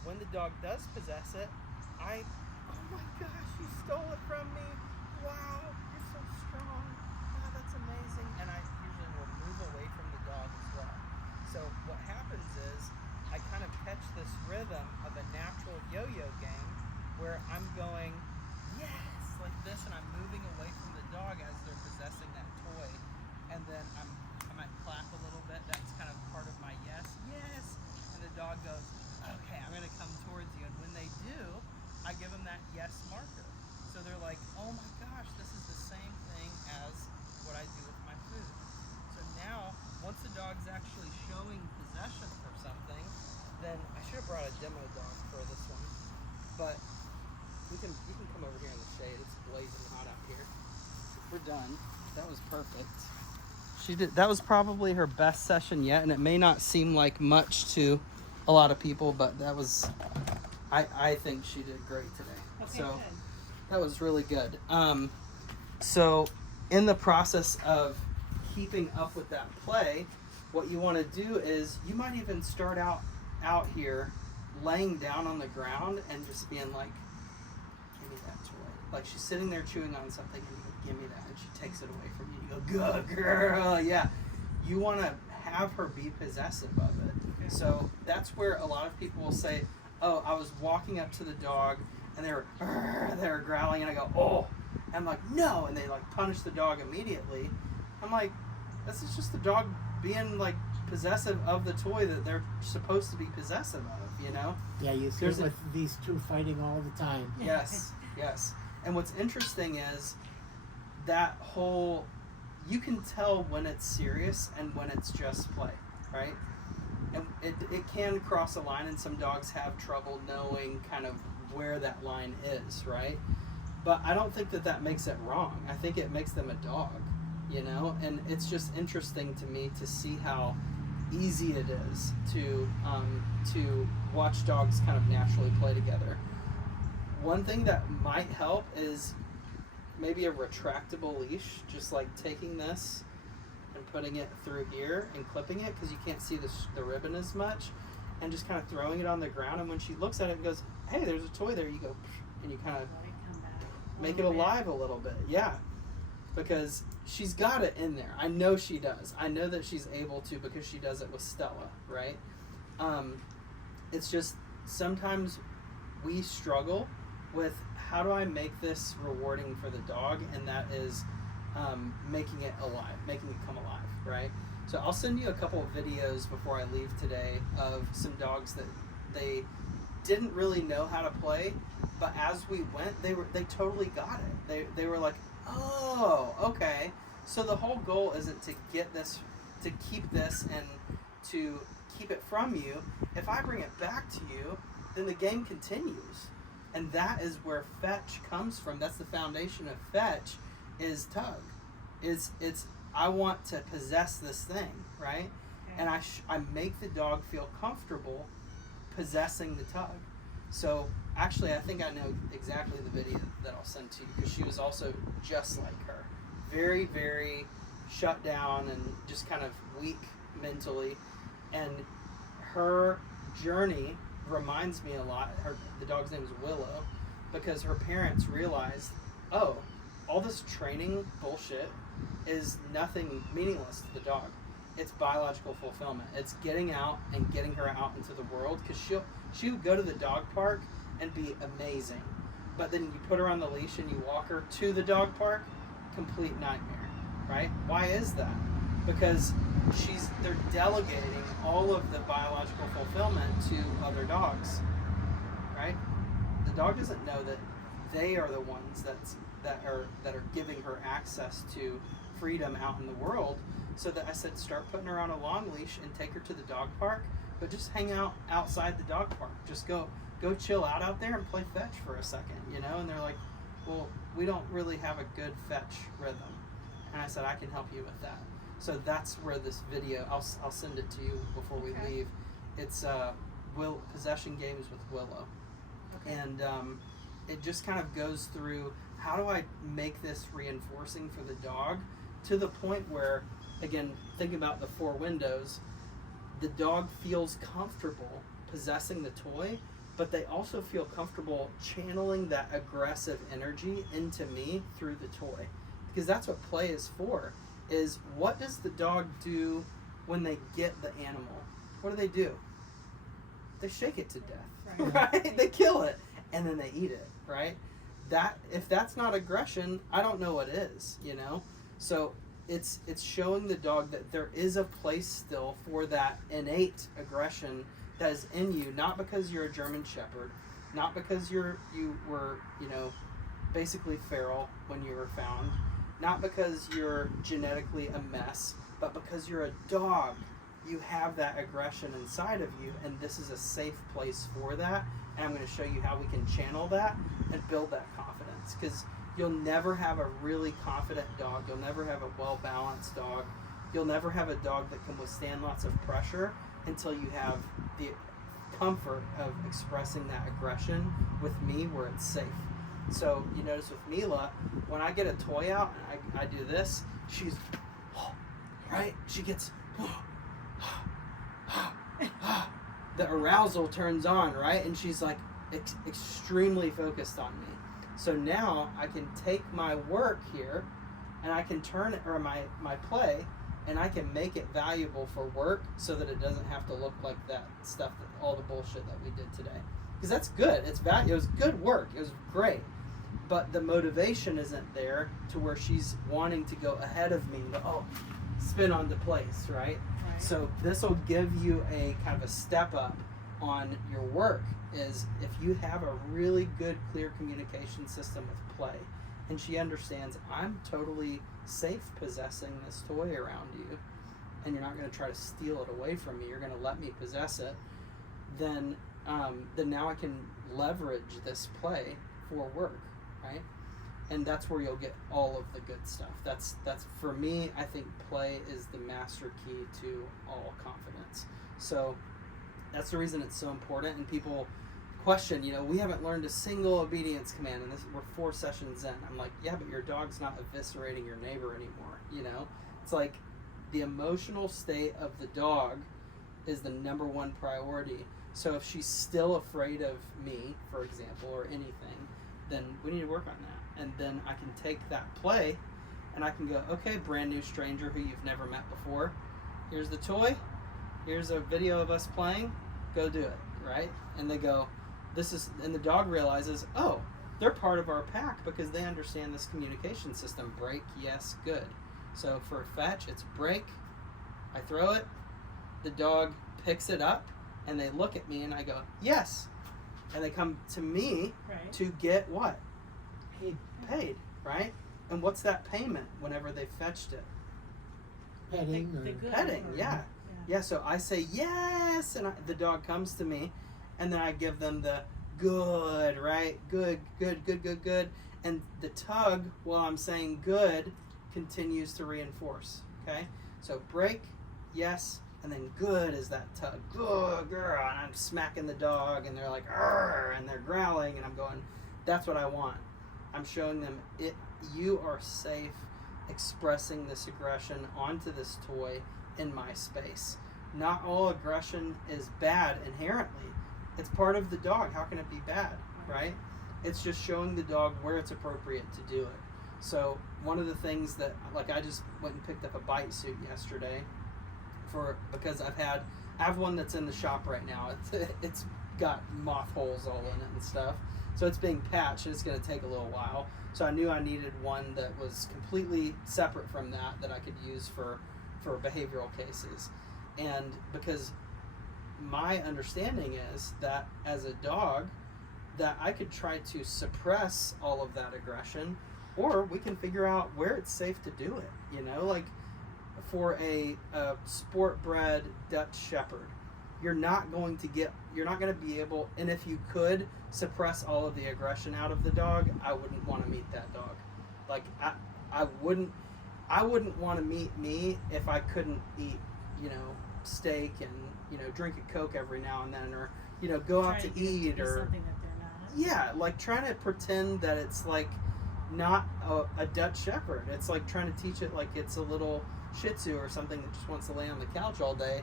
When the dog does possess it, oh my gosh, you stole it from me. Wow, you're so strong. Wow, that's amazing. And I usually will move away from the dog as well. So what happens is I kind of catch this rhythm of a natural yo-yo game where I'm going, yes, like this, and I'm moving away from the dog as they're possessing that toy. And then I might clap a little bit. That's kind of part of my yes. And the dog goes, okay, I'm going to come towards you. And when they do, I give them that yes marker. So they're like, oh my gosh, this is the same thing as what I do with my food. So now, once the dog's actually showing possession for something, then I should have brought a demo dog for this one. But you can come over here in the shade. It's blazing hot out here. We're done. That was perfect. That was probably her best session yet, and it may not seem like much to a lot of people, but that was, I think she did great today. Okay, So good. that was really good. So in the process of keeping up with that play, what you want to do is you might even start out here laying down on the ground and just being like, give me that toy. Like she's sitting there chewing on something and you go, give me that, and she takes it away from you. You go, good girl. Yeah. You want to have her be possessive of it. Okay. So that's where a lot of people will say, oh, I was walking up to the dog and they were growling, and I go, oh. And I'm like, no. And they like punish the dog immediately. I'm like, this is just the dog being like possessive of the toy that they're supposed to be possessive of, you know? Yeah, you see it with these two fighting all the time. Yes. And what's interesting is that whole, you can tell when it's serious and when it's just play, right? And it can cross a line, and some dogs have trouble knowing kind of where that line is, right? But I don't think that makes it wrong. I think it makes them a dog, you know? And it's just interesting to me to see how easy it is to watch dogs kind of naturally play together. One thing that might help is maybe a retractable leash, just like taking this and putting it through here and clipping it, because you can't see the ribbon as much, and just kind of throwing it on the ground, and when she looks at it and goes, hey, there's a toy there, you go, and you kind of Let it come back. make it alive a little bit. Yeah, because she's got it in there. I know she does. I know that she's able to, because she does it with Stella, right? It's just sometimes we struggle with, how do I make this rewarding for the dog? And that is making it alive, making it come alive, right? So I'll send you a couple of videos before I leave today of some dogs that they didn't really know how to play, but as we went, they totally got it. They were like, oh, okay. So the whole goal isn't to get this, to keep this and to keep it from you. If I bring it back to you, then the game continues. And that is where fetch comes from. That's the foundation of fetch, is tug. It's I want to possess this thing, right? Okay. And I make the dog feel comfortable possessing the tug. So actually, I think I know exactly the video that I'll send to you, because she was also just like her. Very, very shut down and just kind of weak mentally. And her journey reminds me a lot, the dog's name is Willow, because her parents realized, oh, all this training bullshit is nothing, meaningless to the dog. It's biological fulfillment. It's getting out and getting her out into the world, because she'll go to the dog park and be amazing, but then you put her on the leash and you walk her to the dog park, complete nightmare, right? Why is that? Because they're delegating all of the biological fulfillment to other dogs, right? The dog doesn't know that they are the ones that's that are giving her access to freedom out in the world. So that I said, start putting her on a long leash and take her to the dog park, but just hang out outside the dog park. Just go chill out there and play fetch for a second, you know? And they're like, well, we don't really have a good fetch rhythm. And I said, I can help you with that. So that's where this video, I'll send it to you before we leave. It's possession games with Willow. Okay. And it just kind of goes through, how do I make this reinforcing for the dog to the point where, again, think about the 4 windows, the dog feels comfortable possessing the toy, but they also feel comfortable channeling that aggressive energy into me through the toy. Because that's what play is for, is what does the dog do when they get the animal? What do? They shake it to death, right? They kill it, and then they eat it, right? That, if that's not aggression, I don't know what is, you know? So it's showing the dog that there is a place still for that innate aggression that is in you, not because you're a German Shepherd, not because you were, you know, basically feral when you were found, not because you're genetically a mess, but because you're a dog. You have that aggression inside of you, and this is a safe place for that. And I'm going to show you how we can channel that and build that confidence, because you'll never have a really confident dog. You'll never have a well-balanced dog. You'll never have a dog that can withstand lots of pressure until you have the comfort of expressing that aggression with me where it's safe. So you notice with Mila, when I get a toy out and I do this, she's, right? She gets, the arousal turns on, right? And she's like extremely focused on me. So now I can take my work here and I can turn it, or my play, and I can make it valuable for work so that it doesn't have to look like that stuff, that all the bullshit that we did today. Because that's good. It was good work. It was great. But the motivation isn't there to where she's wanting to go ahead of me and go, spin onto place, right? So this will give you a kind of a step up on your work, is if you have a really good, clear communication system with play, and she understands I'm totally safe possessing this toy around you, and you're not going to try to steal it away from me, you're going to let me possess it, then now I can leverage this play for work, right? And that's where you'll get all of the good stuff. That's for me, I think play is the master key to all confidence. So that's the reason it's so important. And people question, you know, we haven't learned a single obedience command, and we're 4 sessions in. I'm like, yeah, but your dog's not eviscerating your neighbor anymore, you know? It's like the emotional state of the dog is the number 1 priority. So if she's still afraid of me, for example, or anything, then we need to work on that. And then I can take that play and I can go, okay, brand new stranger who you've never met before, here's the toy, here's a video of us playing, go do it, right? And they go, and the dog realizes, oh, they're part of our pack because they understand this communication system. Break, yes, good. So for fetch, it's break, I throw it, the dog picks it up, and they look at me and I go, yes. And they come to me to get what? Paid, right? And what's that payment whenever they fetched it? Petting, yeah. So I say yes, and the dog comes to me, and then I give them the good, right? Good. And the tug, while I'm saying good, continues to reinforce, okay? So break, yes, and then good is that tug. Good girl, and I'm smacking the dog, and they're like, arr, and they're growling, and I'm going, that's what I want. I'm showing them you are safe expressing this aggression onto this toy in my space. Not all aggression is bad inherently. It's part of the dog. How can it be bad, right? It's just showing the dog where it's appropriate to do it. So one of the things that, like, I just went and picked up a bite suit yesterday because I have one that's in the shop right now. It's got moth holes all in it and stuff. So it's being patched, and it's going to take a little while. So I knew I needed one that was completely separate from that I could use for behavioral cases. And because my understanding is that as a dog, that I could try to suppress all of that aggression, or we can figure out where it's safe to do it. You know, like for a sport bred Dutch Shepherd, you're not going to be able, and if you could suppress all of the aggression out of the dog, I wouldn't want to meet that dog. Like I wouldn't want to meet me if I couldn't eat, you know, steak and, you know, drink a Coke every now and then, or, you know, go out to eat, or something that they're not. yeah, like trying to pretend that it's like not a Dutch Shepherd. It's like trying to teach it like it's a little Shih Tzu or something that just wants to lay on the couch all day.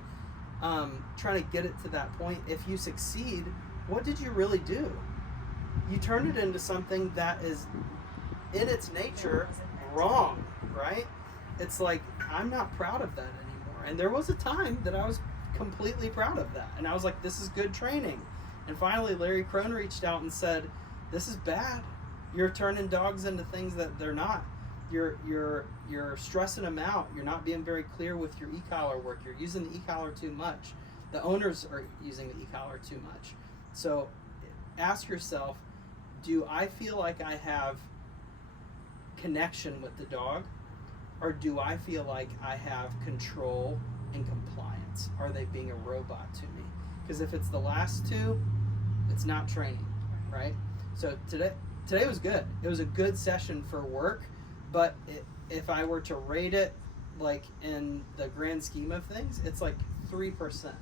Trying to get it to that point. If you succeed, what did you really do? You turned it into something that is in its nature wrong, right? It's like, I'm not proud of that anymore. And there was a time that I was completely proud of that. And I was like, this is good training. And finally, Larry Crone reached out and said, this is bad. You're turning dogs into things that they're not. You're stressing them out. You're not being very clear with your e-collar work. You're using the e-collar too much. The owners are using the e-collar too much. So ask yourself, do I feel like I have connection with the dog, or do I feel like I have control and compliance? Are they being a robot to me? Because if it's the last two, it's not training, right? So today was good. It was a good session for work, but if I were to rate it like in the grand scheme of things, it's like 3%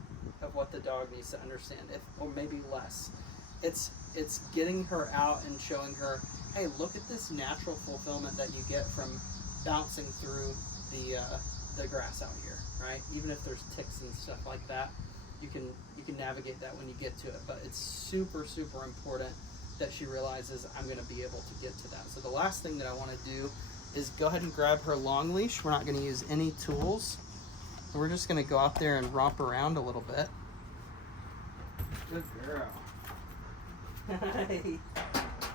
of what the dog needs to understand, or maybe less. It's getting her out and showing her, hey, look at this natural fulfillment that you get from bouncing through the grass out here, right? Even if there's ticks and stuff like that, you can navigate that when you get to it. But it's super, super important that she realizes I'm going to be able to get to that. So the last thing that I want to do is go ahead and grab her long leash. We're not going to use any tools. We're just going to go out there and romp around a little bit. Good girl. Hey,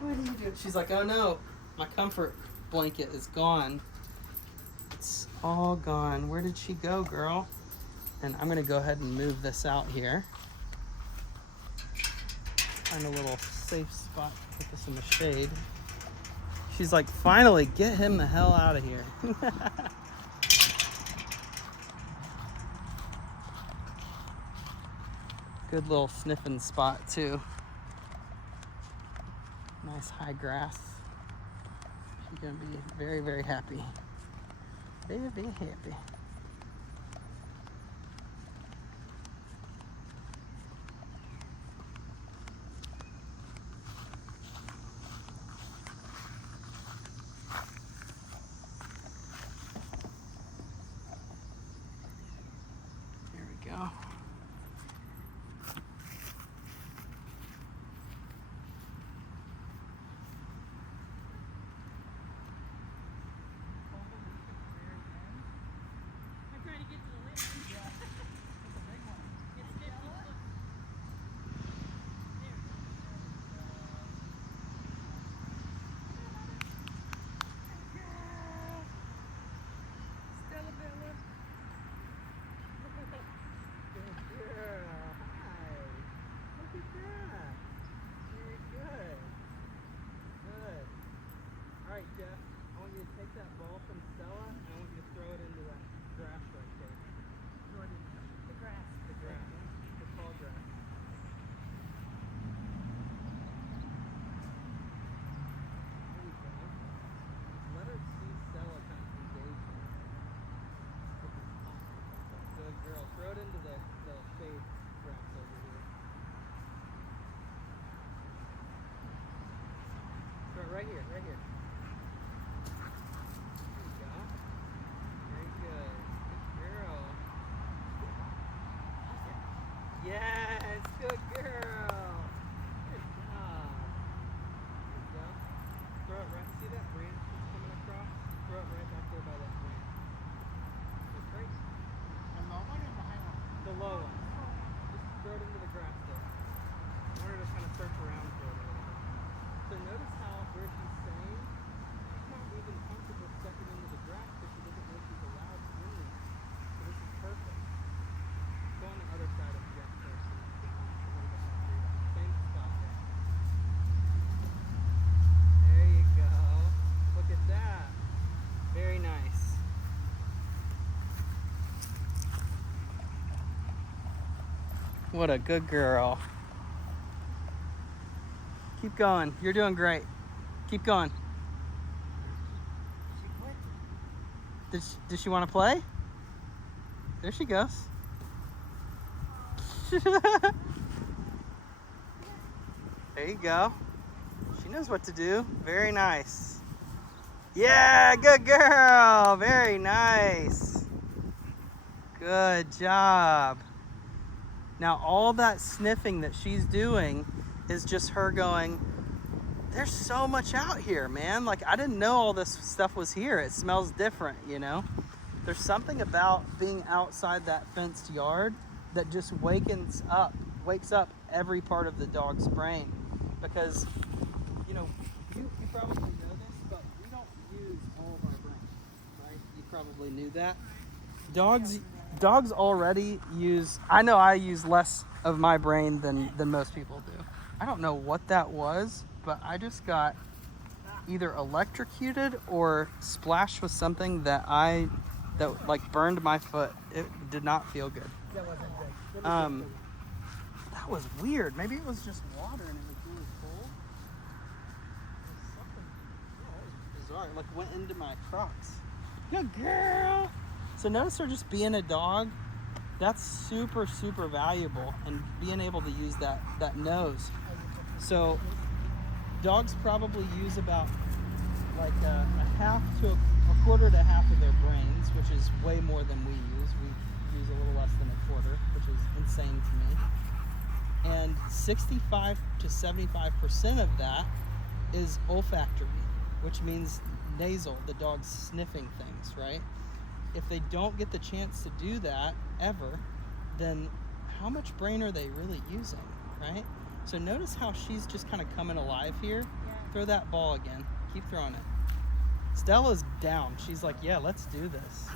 what are you doing? She's like, oh no, my comfort blanket is gone. It's all gone. Where did she go, girl? And I'm gonna go ahead and move this out here. Find a little safe spot to put this in the shade. She's like, finally, get him the hell out of here. Good little sniffing spot too. Nice high grass. She's gonna be very, very happy. Very, very happy. There we go. Jeff, I want you to take that ball from Stella and I want you to throw it into that grass right there. Throw it in the grass. The grass. The tall grass. There you go. Let her see Stella kind of engage in it. Good girl. Throw it into the shade grass over here. Throw it right here, right here. Yes, good girl. Good job. There you go. Throw it right. See that branch that's coming across? Throw it right back there by that branch. That's great. The low one or the high one? The low one. Just throw it into the grass there. I want her to kind of search around for it a little bit. So notice how where she's saying What a good girl. Keep going. You're doing great. Keep going. Did she want to play? There she goes. There you go. She knows what to do. Very nice. Yeah, good girl. Very nice. Good job. Now all that sniffing that she's doing is just her going, there's so much out here, man. Like, I didn't know all this stuff was here. It smells different, you know? There's something about being outside that fenced yard that just wakes up every part of the dog's brain. Because, you know, you probably know this, but we don't use all of our brain, right? You probably knew that. Dogs already use, I know I use less of my brain than most people do. I don't know what that was, but I just got either electrocuted or splashed with something that like burned my foot. It did not feel good. That wasn't good. That was weird. Maybe it was just water and it was really cold. It was bizarre. It like went into my Crocs. Good girl. So notice her just being a dog. That's super, super valuable, and being able to use that nose. So dogs probably use about like a half to a quarter to half of their brains, which is way more than we use. We use a little less than a quarter, which is insane to me. And 65 to 75% of that is olfactory, which means nasal, the dog's sniffing things, right? If they don't get the chance to do that ever, then how much brain are they really using, right? So notice how she's just kind of coming alive here. Yeah. Throw that ball again. Keep throwing it. Stella's down. She's like, yeah, let's do this.